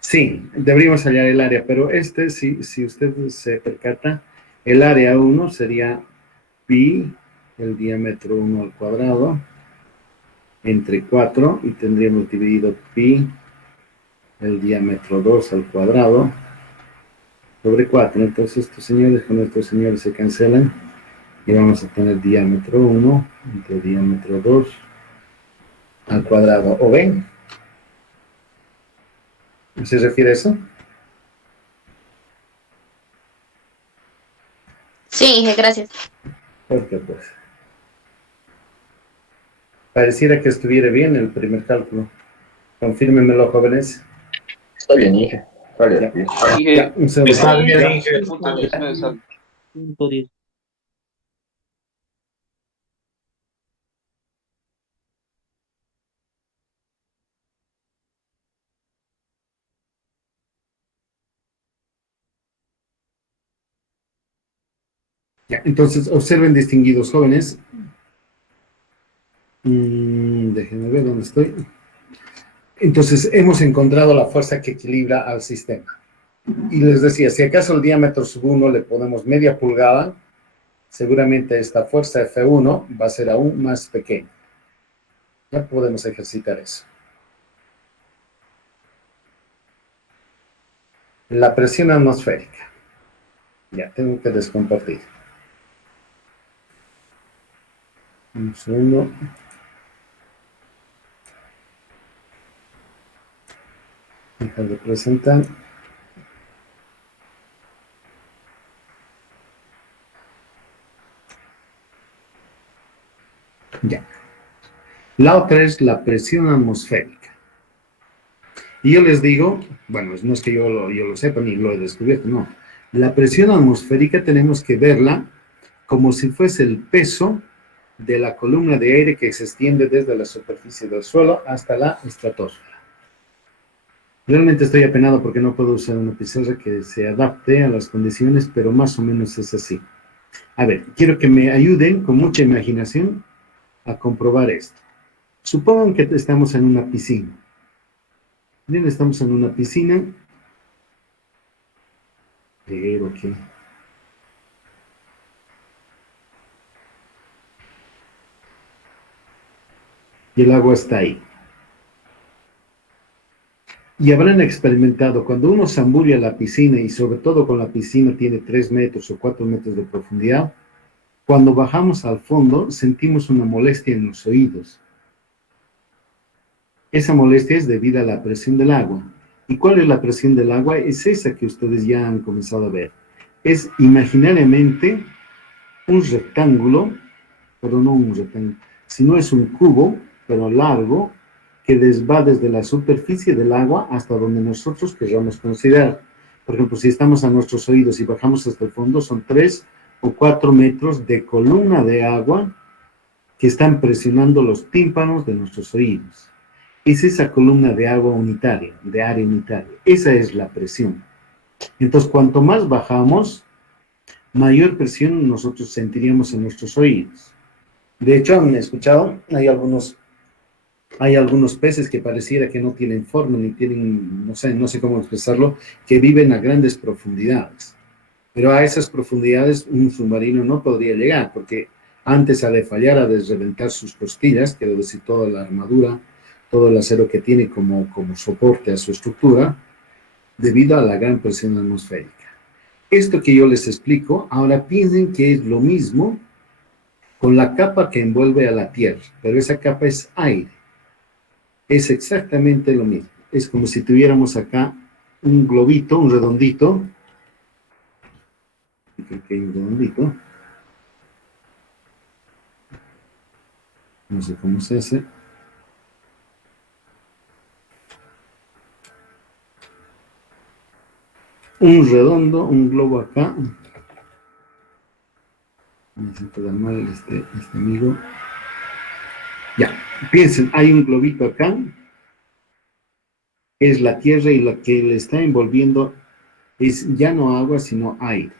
Sí, deberíamos hallar el área, pero si usted se percata, el área 1 sería pi, el diámetro 1 al cuadrado, entre 4, y tendríamos dividido pi, el diámetro 2 al cuadrado, sobre 4. Entonces estos señores con estos señores se cancelan, y vamos a tener diámetro 1 entre diámetro 2 al cuadrado. ¿O ven? ¿Se refiere a eso? Sí, Inge, gracias. Porque pues pareciera que estuviera bien el primer cálculo. Confírmenmelo, jóvenes. Está bien, hija. Vale, Ya, bien. ya, Inge, un segundo. está bien, Ya. Inge, punto 19, sal. Punto 10. Ya, entonces, observen, distinguidos jóvenes. Déjenme ver dónde estoy. Entonces, hemos encontrado la fuerza que equilibra al sistema. Y les decía, si acaso el diámetro sub 1 le ponemos media pulgada, seguramente esta fuerza F1 va a ser aún más pequeña. Ya podemos ejercitar eso. La presión atmosférica. Ya, tengo que descompartir. Un segundo. Dejar de presentar. Ya. La otra es la presión atmosférica. Y yo les digo, bueno, no es que yo lo sepa ni lo he descubierto, no. La presión atmosférica tenemos que verla como si fuese el peso de la columna de aire que se extiende desde la superficie del suelo hasta la estratosfera. Realmente estoy apenado porque no puedo usar una pizarra que se adapte a las condiciones, pero más o menos es así. A ver, quiero que me ayuden con mucha imaginación a comprobar esto. Supongan que estamos en una piscina. Bien, estamos en una piscina. Pero que... y el agua está ahí. Y habrán experimentado, cuando uno zambulle a la piscina, y sobre todo con la piscina tiene 3 metros o 4 metros de profundidad, cuando bajamos al fondo sentimos una molestia en los oídos. Esa molestia es debido a la presión del agua. ¿Y cuál es la presión del agua? Es esa que ustedes ya han comenzado a ver. Es imaginariamente un rectángulo, pero no un rectángulo, sino es un cubo, pero largo, que va desde la superficie del agua hasta donde nosotros queramos considerar. Por ejemplo, si estamos a nuestros oídos y bajamos hasta el fondo, son 3 o 4 metros de columna de agua que están presionando los tímpanos de nuestros oídos. Es esa columna de agua unitaria, de área unitaria. Esa es la presión. Entonces, cuanto más bajamos, mayor presión nosotros sentiríamos en nuestros oídos. De hecho, han escuchado, hay algunos peces que pareciera que no tienen forma, ni tienen, no sé cómo expresarlo, que viven a grandes profundidades. Pero a esas profundidades un submarino no podría llegar, porque antes de fallar, ha de reventar sus costillas, quiero decir, toda la armadura, todo el acero que tiene como soporte a su estructura, debido a la gran presión atmosférica. Esto que yo les explico, ahora piensen que es lo mismo con la capa que envuelve a la Tierra, pero esa capa es aire. Es exactamente lo mismo. Es como si tuviéramos acá un globito, un redondito. Creo que hay un redondito. No sé cómo se hace. Un redondo, un globo acá. Necesito dar mal este amigo. Ya, piensen, hay un globito acá. Es la Tierra y lo que le está envolviendo es ya no agua, sino aire.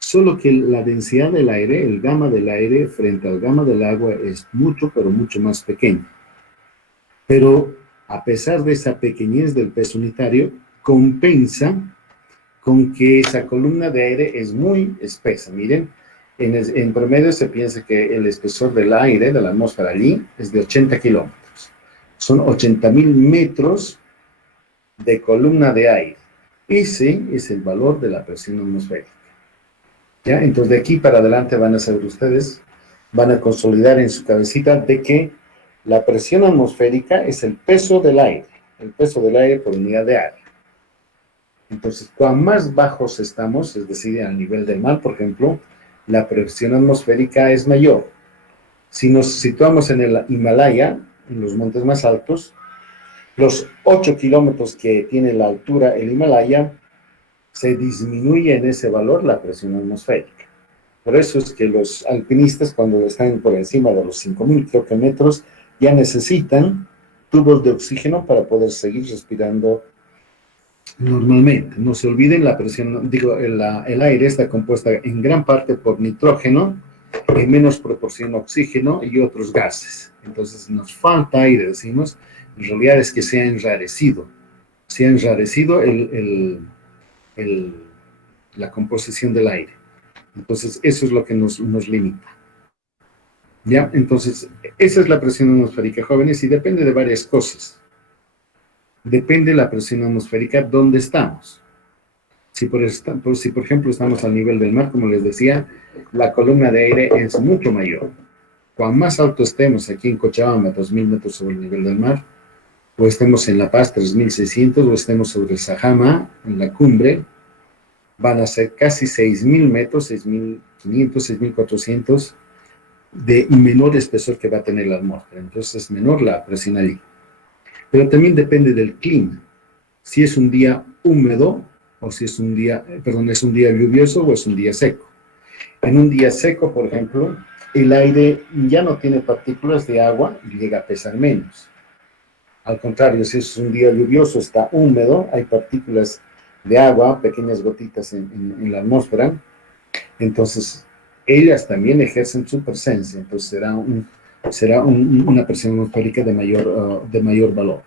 Solo que la densidad del aire, el gamma del aire frente al gamma del agua es mucho, pero mucho más pequeño. Pero a pesar de esa pequeñez del peso unitario, compensa con que esa columna de aire es muy espesa. Miren, en promedio se piensa que el espesor del aire, de la atmósfera allí, es de 80 kilómetros. Son 80.000 metros de columna de aire. Ese es el valor de la presión atmosférica. ¿Ya? Entonces, de aquí para adelante van a saber ustedes, van a consolidar en su cabecita de que la presión atmosférica es el peso del aire por unidad de área. Entonces, cuanto más bajos estamos, es decir, al nivel del mar, por ejemplo, la presión atmosférica es mayor. Si nos situamos en el Himalaya, en los montes más altos, los 8 kilómetros que tiene la altura el Himalaya, se disminuye en ese valor la presión atmosférica. Por eso es que los alpinistas, cuando están por encima de los 5.000, creo que metros, ya necesitan tubos de oxígeno para poder seguir respirando normalmente. No se olviden, la presión, el aire está compuesta en gran parte por nitrógeno, en menos proporción oxígeno y otros gases. Entonces nos falta aire, decimos, en realidad es que se ha enrarecido. Se ha enrarecido el- la composición del aire. Entonces, eso es lo que nos limita. ¿Ya? Entonces, esa es la presión atmosférica, jóvenes, y depende de varias cosas. Depende de la presión atmosférica dónde estamos. Si por ejemplo estamos al nivel del mar, como les decía, la columna de aire es mucho mayor. Cuanto más alto estemos aquí en Cochabamba, 2.000 metros sobre el nivel del mar, o estemos en La Paz, 3.600, o estemos sobre el Sajama, en la cumbre, van a ser casi 6.000 metros, 6.500, 6.400 de menor espesor que va a tener la atmósfera. Entonces es menor la presión allí. Pero también depende del clima. Si es un día húmedo, o si es un día, es un día lluvioso o es un día seco. En un día seco, por ejemplo, el aire ya no tiene partículas de agua y llega a pesar menos. Al contrario, si es un día lluvioso, está húmedo, hay partículas de agua, pequeñas gotitas en la atmósfera, entonces ellas también ejercen su presencia, entonces será una presión atmosférica de mayor valor.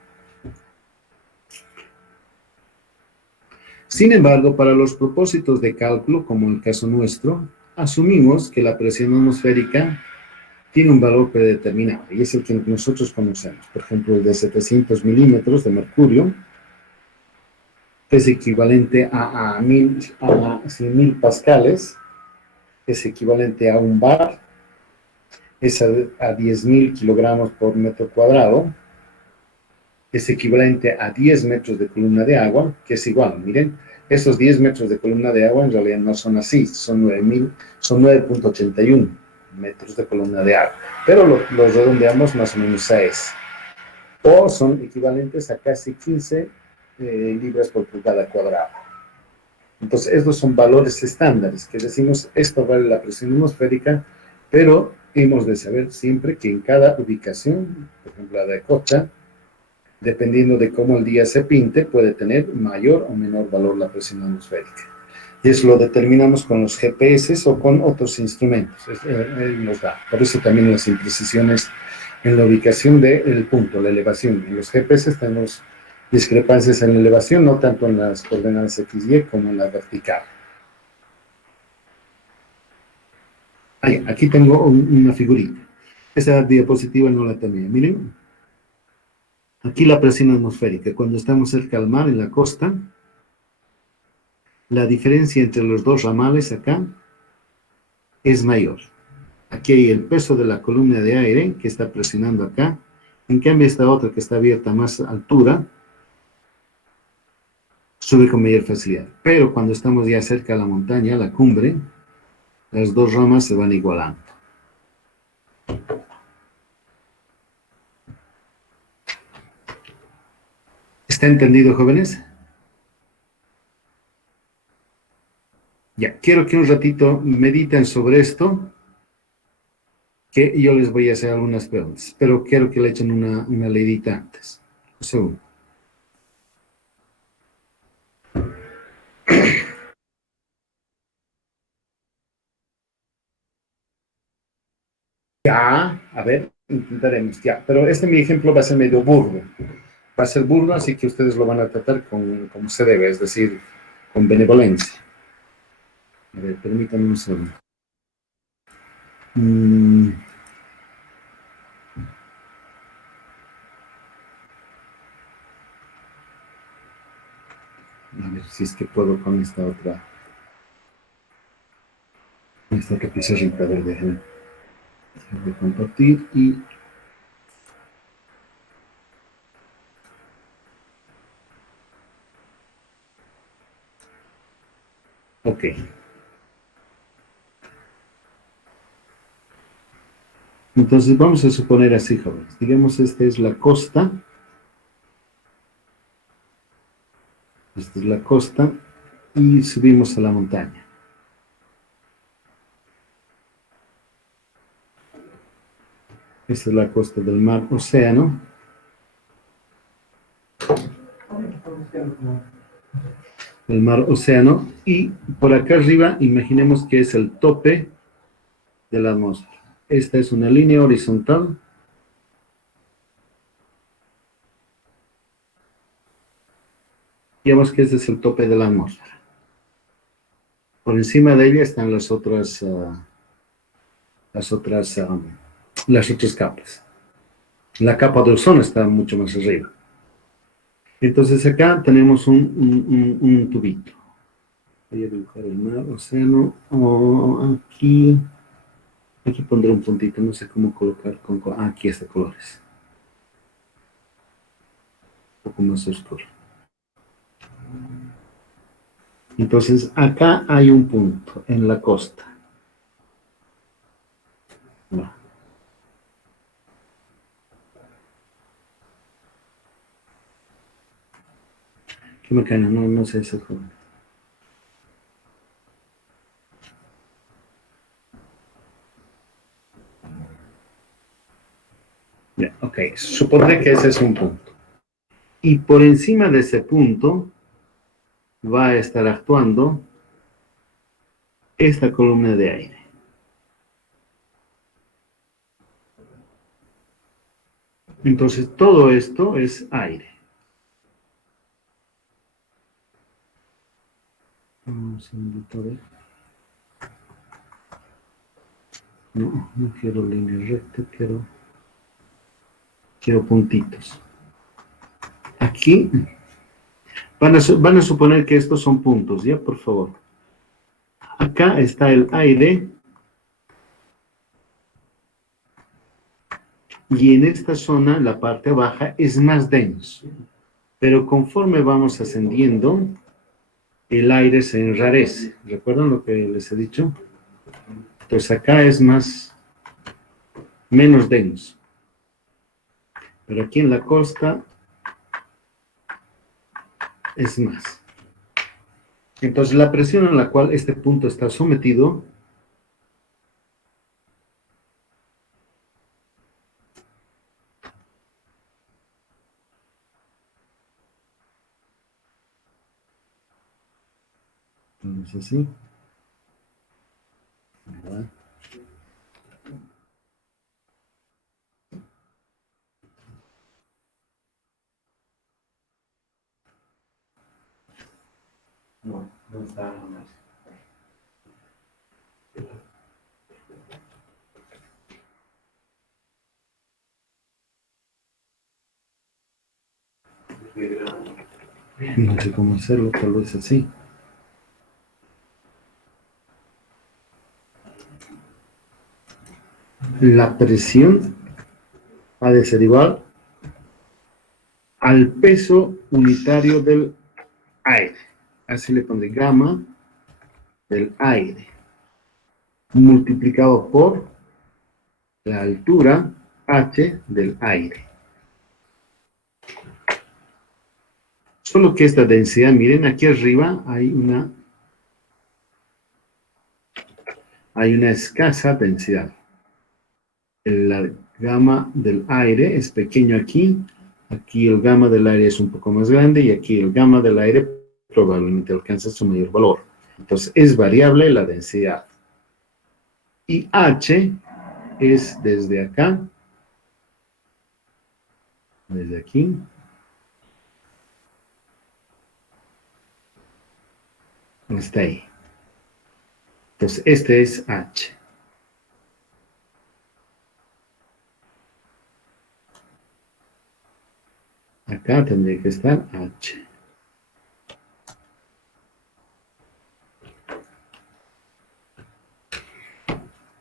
Sin embargo, para los propósitos de cálculo, como en el caso nuestro, asumimos que la presión atmosférica tiene un valor predeterminado y es el que nosotros conocemos. Por ejemplo, el de 700 milímetros de mercurio es equivalente a 100.000 pascales, es equivalente a un bar, es a 10.000 kilogramos por metro cuadrado, es equivalente a 10 metros de columna de agua, que es igual, miren, esos 10 metros de columna de agua en realidad no son así, son 9.81 metros de columna de agua, pero los redondeamos más o menos a ese. O son equivalentes a casi 15 libras por pulgada cuadrada. Entonces, estos son valores estándares, que decimos, esto vale la presión atmosférica, pero hemos de saber siempre que en cada ubicación, por ejemplo, la de Cocha, dependiendo de cómo el día se pinte, puede tener mayor o menor valor la presión atmosférica. Y eso lo determinamos con los GPS o con otros instrumentos. Él nos da. Por eso también las imprecisiones en la ubicación del punto, la elevación. En los GPS tenemos discrepancias en la elevación, no tanto en las coordenadas X y como en la vertical. Aquí tengo una figurita. Esa diapositiva no la tenía. Miren. Aquí la presión atmosférica. Cuando estamos cerca al mar, en la costa, la diferencia entre los dos ramales acá es mayor. Aquí hay el peso de la columna de aire que está presionando acá. En cambio, esta otra que está abierta a más altura, sube con mayor facilidad. Pero cuando estamos ya cerca a la montaña, a la cumbre, las dos ramas se van igualando. ¿Está entendido, jóvenes? Ya, quiero que un ratito mediten sobre esto, que yo les voy a hacer algunas preguntas, pero quiero que le echen una leidita antes. Un segundo. Ya, a ver, intentaremos, ya, pero mi ejemplo va a ser medio burdo. Va a ser burdo, así que ustedes lo van a tratar como se debe, es decir, con benevolencia. A ver, permítanme un segundo. A ver si es que puedo con esta otra pizarrita. A ver, déjenme compartir y... Ok. Entonces vamos a suponer así, jóvenes. Digamos, esta es la costa. Esta es la costa y subimos a la montaña. Esta es la costa del mar Océano. El mar Océano. Y por acá arriba, imaginemos que es el tope de la atmósfera. Esta es una línea horizontal. Digamos que este es el tope de la atmósfera. Por encima de ella están las otras capas. La capa de ozono está mucho más arriba. Entonces acá tenemos un tubito. Voy a dibujar el mar, océano, aquí pondré un puntito, no sé cómo colocar, aquí está colores. Un poco más oscuro. Entonces acá hay un punto en la costa. Va. ¿Qué me cae? No sé eso. Ya, ok. Supondré que ese es un punto. Y por encima de ese punto va a estar actuando esta columna de aire. Entonces todo esto es aire. Un segundito, a ver. No quiero línea recta, quiero puntitos. Aquí van a suponer que estos son puntos, ¿ya? Por favor. Acá está el aire. Y en esta zona, la parte baja, es más denso. Pero conforme vamos ascendiendo, el aire se enrarece. ¿Recuerdan lo que les he dicho? Entonces acá es menos denso. Pero aquí en la costa es más. Entonces la presión a la cual este punto está sometido es así. ¿Verdad? No está más. No sé cómo hacerlo, tal vez así. La presión ha de ser igual al peso unitario del aire. Así le pondré gamma del aire multiplicado por la altura h del aire. Solo que esta densidad, miren, aquí arriba hay una escasa densidad. La gamma del aire es pequeño aquí el gamma del aire es un poco más grande y aquí el gamma del aire probablemente alcanza su mayor valor. Entonces es variable la densidad. Y H es desde acá, desde aquí, hasta ahí. Entonces este es H. Acá tendría que estar H.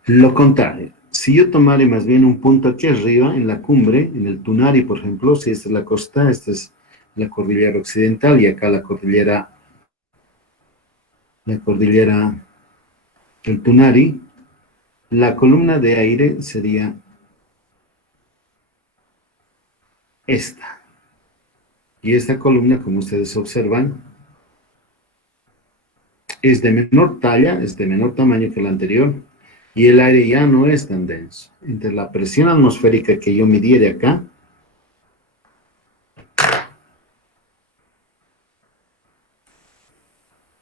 Lo contrario, si yo tomara más bien un punto aquí arriba, en la cumbre, en el Tunari, por ejemplo, si esta es la costa, esta es la cordillera occidental y acá la cordillera del Tunari, la columna de aire sería esta. Y esta columna, como ustedes observan, es de menor talla, es de menor tamaño que la anterior, y el aire ya no es tan denso. Entre la presión atmosférica que yo midiera acá,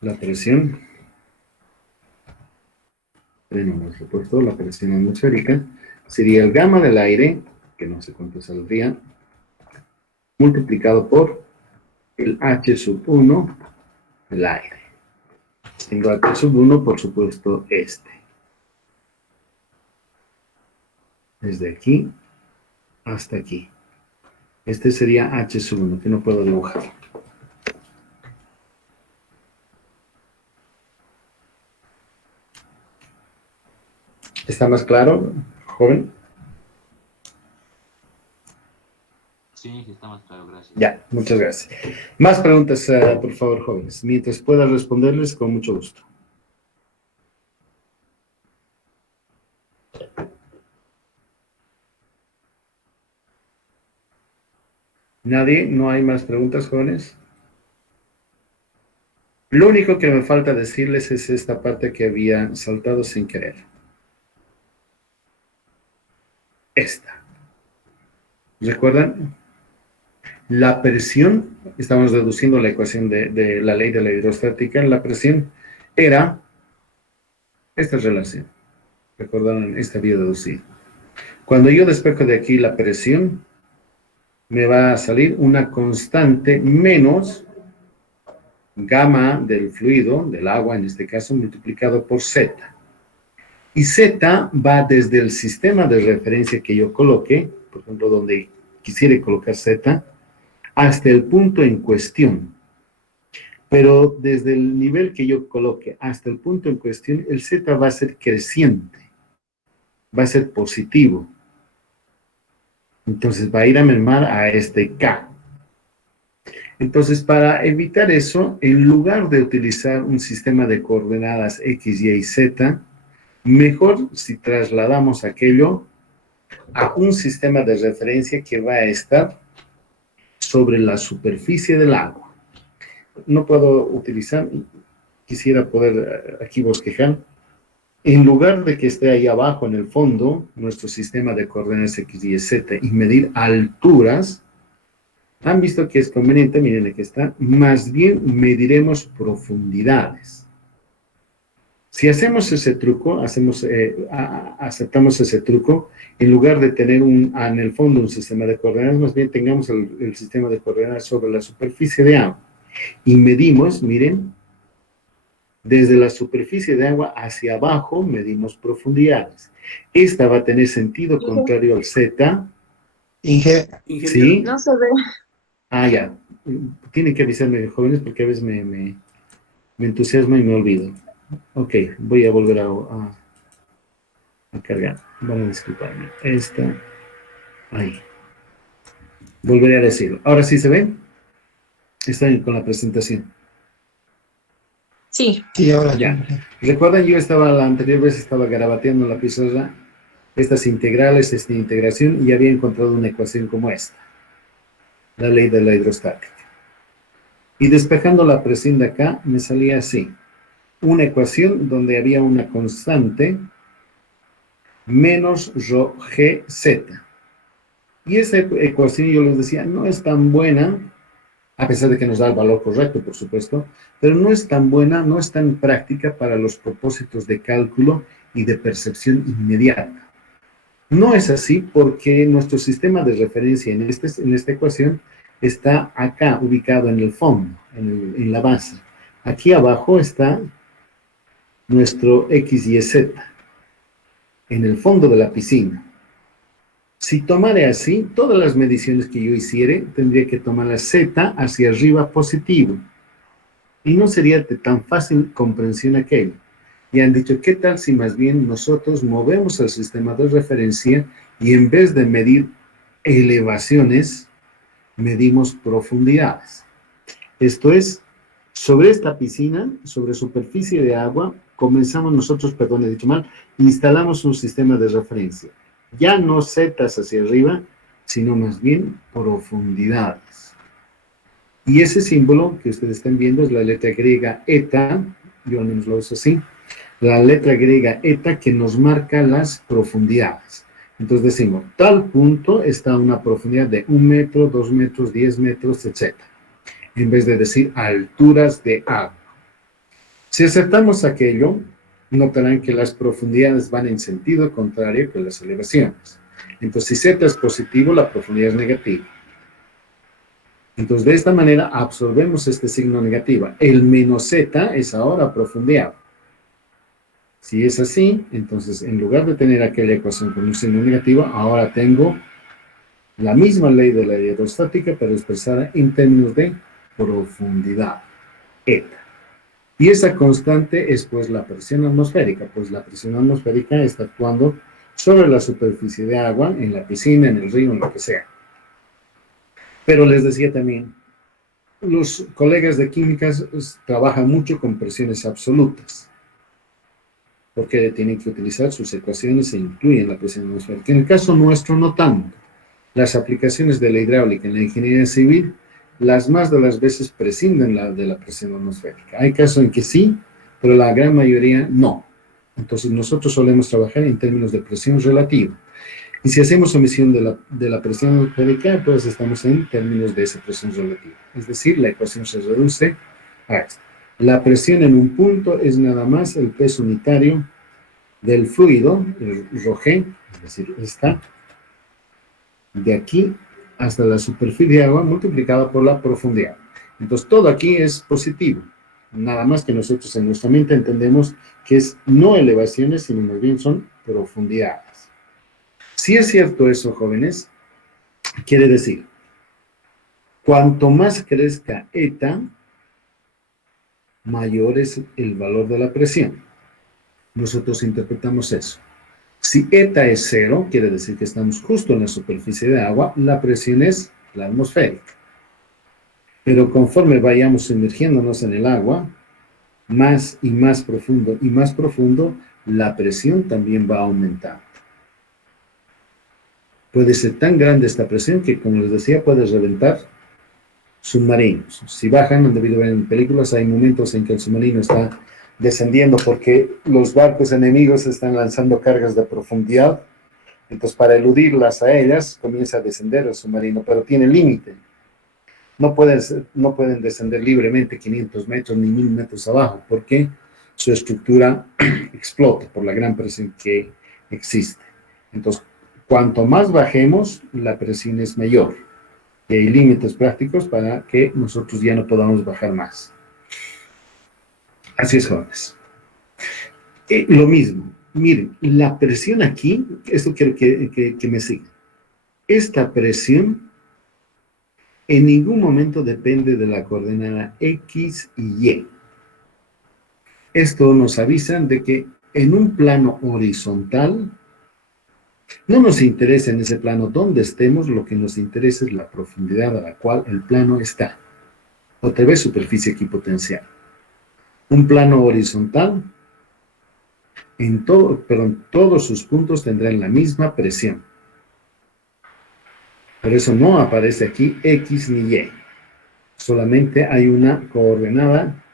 la presión, tenemos repuesto la presión atmosférica, sería el gamma del aire, que no sé cuánto saldría, multiplicado por el H sub 1 del aire. Tengo H sub 1, por supuesto, este. Desde aquí hasta aquí. Este sería H sub 1, que no puedo dibujar. ¿Está más claro, joven? Sí, está más claro, gracias. Ya, muchas gracias. Más preguntas, por favor, jóvenes. Mientras pueda responderles, con mucho gusto. ¿Nadie? ¿No hay más preguntas, jóvenes? Lo único que me falta decirles es esta parte que había saltado sin querer. Esta. ¿Recuerdan? La presión, estamos deduciendo la ecuación de la ley de la hidrostática, la presión era esta relación. ¿Recordaron? Esta había deducido. Cuando yo despejo de aquí la presión, me va a salir una constante menos gamma del fluido, del agua en este caso, multiplicado por Z. Y Z va desde el sistema de referencia que yo coloque, por ejemplo, donde quisiera colocar Z, hasta el punto en cuestión. Pero desde el nivel que yo coloque hasta el punto en cuestión, el Z va a ser creciente, va a ser positivo. Entonces va a ir a mermar a este K. Entonces, para evitar eso, en lugar de utilizar un sistema de coordenadas X, Y y Z, mejor si trasladamos aquello a un sistema de referencia que va a estar sobre la superficie del agua. No puedo utilizar, quisiera poder aquí bosquejar, en lugar de que esté ahí abajo en el fondo, nuestro sistema de coordenadas X, Y, Z, y medir alturas, han visto que es conveniente, miren aquí está, más bien mediremos profundidades. Si hacemos ese truco, aceptamos ese truco, en lugar de tener en el fondo un sistema de coordenadas, más bien tengamos el sistema de coordenadas sobre la superficie de agua. Y medimos, miren, desde la superficie de agua hacia abajo, medimos profundidades. Esta va a tener sentido contrario al Z. Inge, ¿Sí? No se ve. Ah, ya. Tienen que avisarme, jóvenes, porque a veces me entusiasmo y me olvido. Ok, voy a volver a cargar. Van a disculparme. Esta. Ahí. Volveré a decirlo. ¿Ahora sí se ven? Están con la presentación. Sí. sí, ahora Ya. Recuerdan, yo la anterior vez estaba garabateando en la pizarra estas integrales, esta integración, y había encontrado una ecuación como esta. La ley de la hidrostática. Y despejando la presión de acá, me salía así. Una ecuación donde había una constante menos rho g z. Y esa ecuación, yo les decía, no es tan buena, a pesar de que nos da el valor correcto, por supuesto, pero no es tan buena, no es tan práctica para los propósitos de cálculo y de percepción inmediata. No es así porque nuestro sistema de referencia en esta ecuación está acá, ubicado en el fondo, en la base. Aquí abajo está nuestro X, Y, Z, en el fondo de la piscina. Si tomara así, todas las mediciones que yo hiciera, tendría que tomar la Z hacia arriba positivo. Y no sería de tan fácil comprensión aquello. Y han dicho, ¿qué tal si más bien nosotros movemos al sistema de referencia y en vez de medir elevaciones, medimos profundidades? Esto es, sobre esta piscina, sobre superficie de agua, comenzamos nosotros, perdón, he dicho mal, instalamos un sistema de referencia. Ya no zetas hacia arriba, sino más bien profundidades. Y ese símbolo que ustedes están viendo es la letra griega eta, yo al menos lo uso así, la letra griega eta que nos marca las profundidades. Entonces decimos, tal punto está a una profundidad de 1 metro, 2 metros, 10 metros, etc. En vez de decir alturas de agua. Si aceptamos aquello, notarán que las profundidades van en sentido contrario que las elevaciones. Entonces, si Z es positivo, la profundidad es negativa. Entonces, de esta manera absorbemos este signo negativo. El menos z es ahora profundidad. Si es así, entonces en lugar de tener aquella ecuación con un signo negativo, ahora tengo la misma ley de la hidrostática, pero expresada en términos de profundidad, eta. Y esa constante es pues la presión atmosférica, pues la presión atmosférica está actuando sobre la superficie de agua, en la piscina, en el río, en lo que sea. Pero les decía también, los colegas de químicas trabajan mucho con presiones absolutas, porque tienen que utilizar sus ecuaciones e incluyen la presión atmosférica. En el caso nuestro, no tanto. Las aplicaciones de la hidráulica en la ingeniería civil, las más de las veces prescinden de la presión atmosférica. Hay casos en que sí, pero la gran mayoría no. Entonces nosotros solemos trabajar en términos de presión relativa. Y si hacemos omisión de la presión atmosférica, pues estamos en términos de esa presión relativa. Es decir, la ecuación se reduce a esto. La presión en un punto es nada más el peso unitario del fluido, el ρg, es decir, esta, de aquí hasta la superficie de agua multiplicada por la profundidad. Entonces, todo aquí es positivo. Nada más que nosotros en nuestra mente entendemos que es no elevaciones, sino más bien son profundidades. Si es cierto eso, jóvenes, quiere decir, cuanto más crezca eta, mayor es el valor de la presión. Nosotros interpretamos eso. Si eta es 0, quiere decir que estamos justo en la superficie de agua, la presión es la atmosférica. Pero conforme vayamos sumergiéndonos en el agua, más y más profundo, la presión también va aumentando. Puede ser tan grande esta presión que, como les decía, puede reventar submarinos. Si bajan, han debido ver en películas, hay momentos en que el submarino está descendiendo porque los barcos enemigos están lanzando cargas de profundidad. Entonces, para eludirlas a ellas, comienza a descender el submarino, pero tiene límite. No pueden descender libremente 500 metros ni 1000 metros abajo, porque su estructura explota por la gran presión que existe. Entonces, cuanto más bajemos, la presión es mayor. Y hay límites prácticos para que nosotros ya no podamos bajar más. Así es, jóvenes. Lo mismo. Miren, la presión aquí, esto quiero que me sigan. Esta presión en ningún momento depende de la coordenada X y Y. Esto nos avisa de que en un plano horizontal no nos interesa en ese plano dónde estemos, lo que nos interesa es la profundidad a la cual el plano está. Otra vez superficie equipotencial. Un plano horizontal, pero en todos sus puntos tendrán la misma presión. Por eso no aparece aquí X ni Y. Solamente hay una coordenada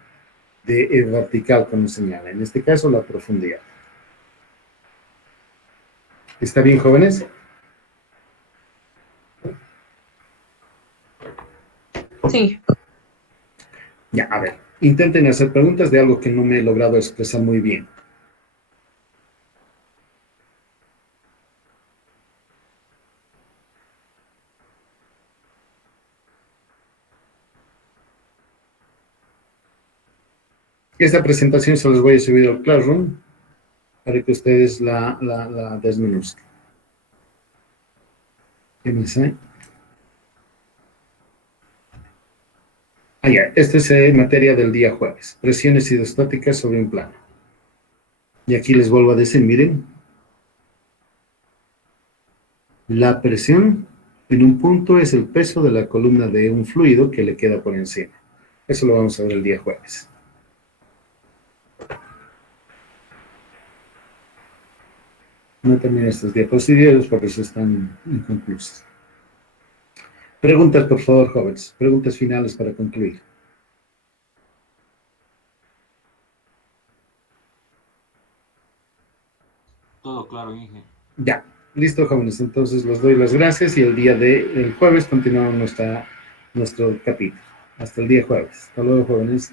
de vertical, como señala. En este caso, la profundidad. ¿Está bien, jóvenes? Sí. Ya, a ver. Intenten hacer preguntas de algo que no me he logrado expresar muy bien. Esta presentación se las voy a subir al Classroom para que ustedes la desmenuzcan. ¿Qué más hay? Ah, ya. Esta es materia del día jueves. Presiones hidrostáticas sobre un plano. Y aquí les vuelvo a decir, miren. La presión en un punto es el peso de la columna de un fluido que le queda por encima. Eso lo vamos a ver el día jueves. No terminé estas diapositivas porque eso están inconclusas. Preguntas, por favor, jóvenes. Preguntas finales para concluir. Todo claro, Inge. Ya. Listo, jóvenes. Entonces les doy las gracias y el día del jueves continuamos nuestro capítulo. Hasta el día jueves. Hasta luego, jóvenes.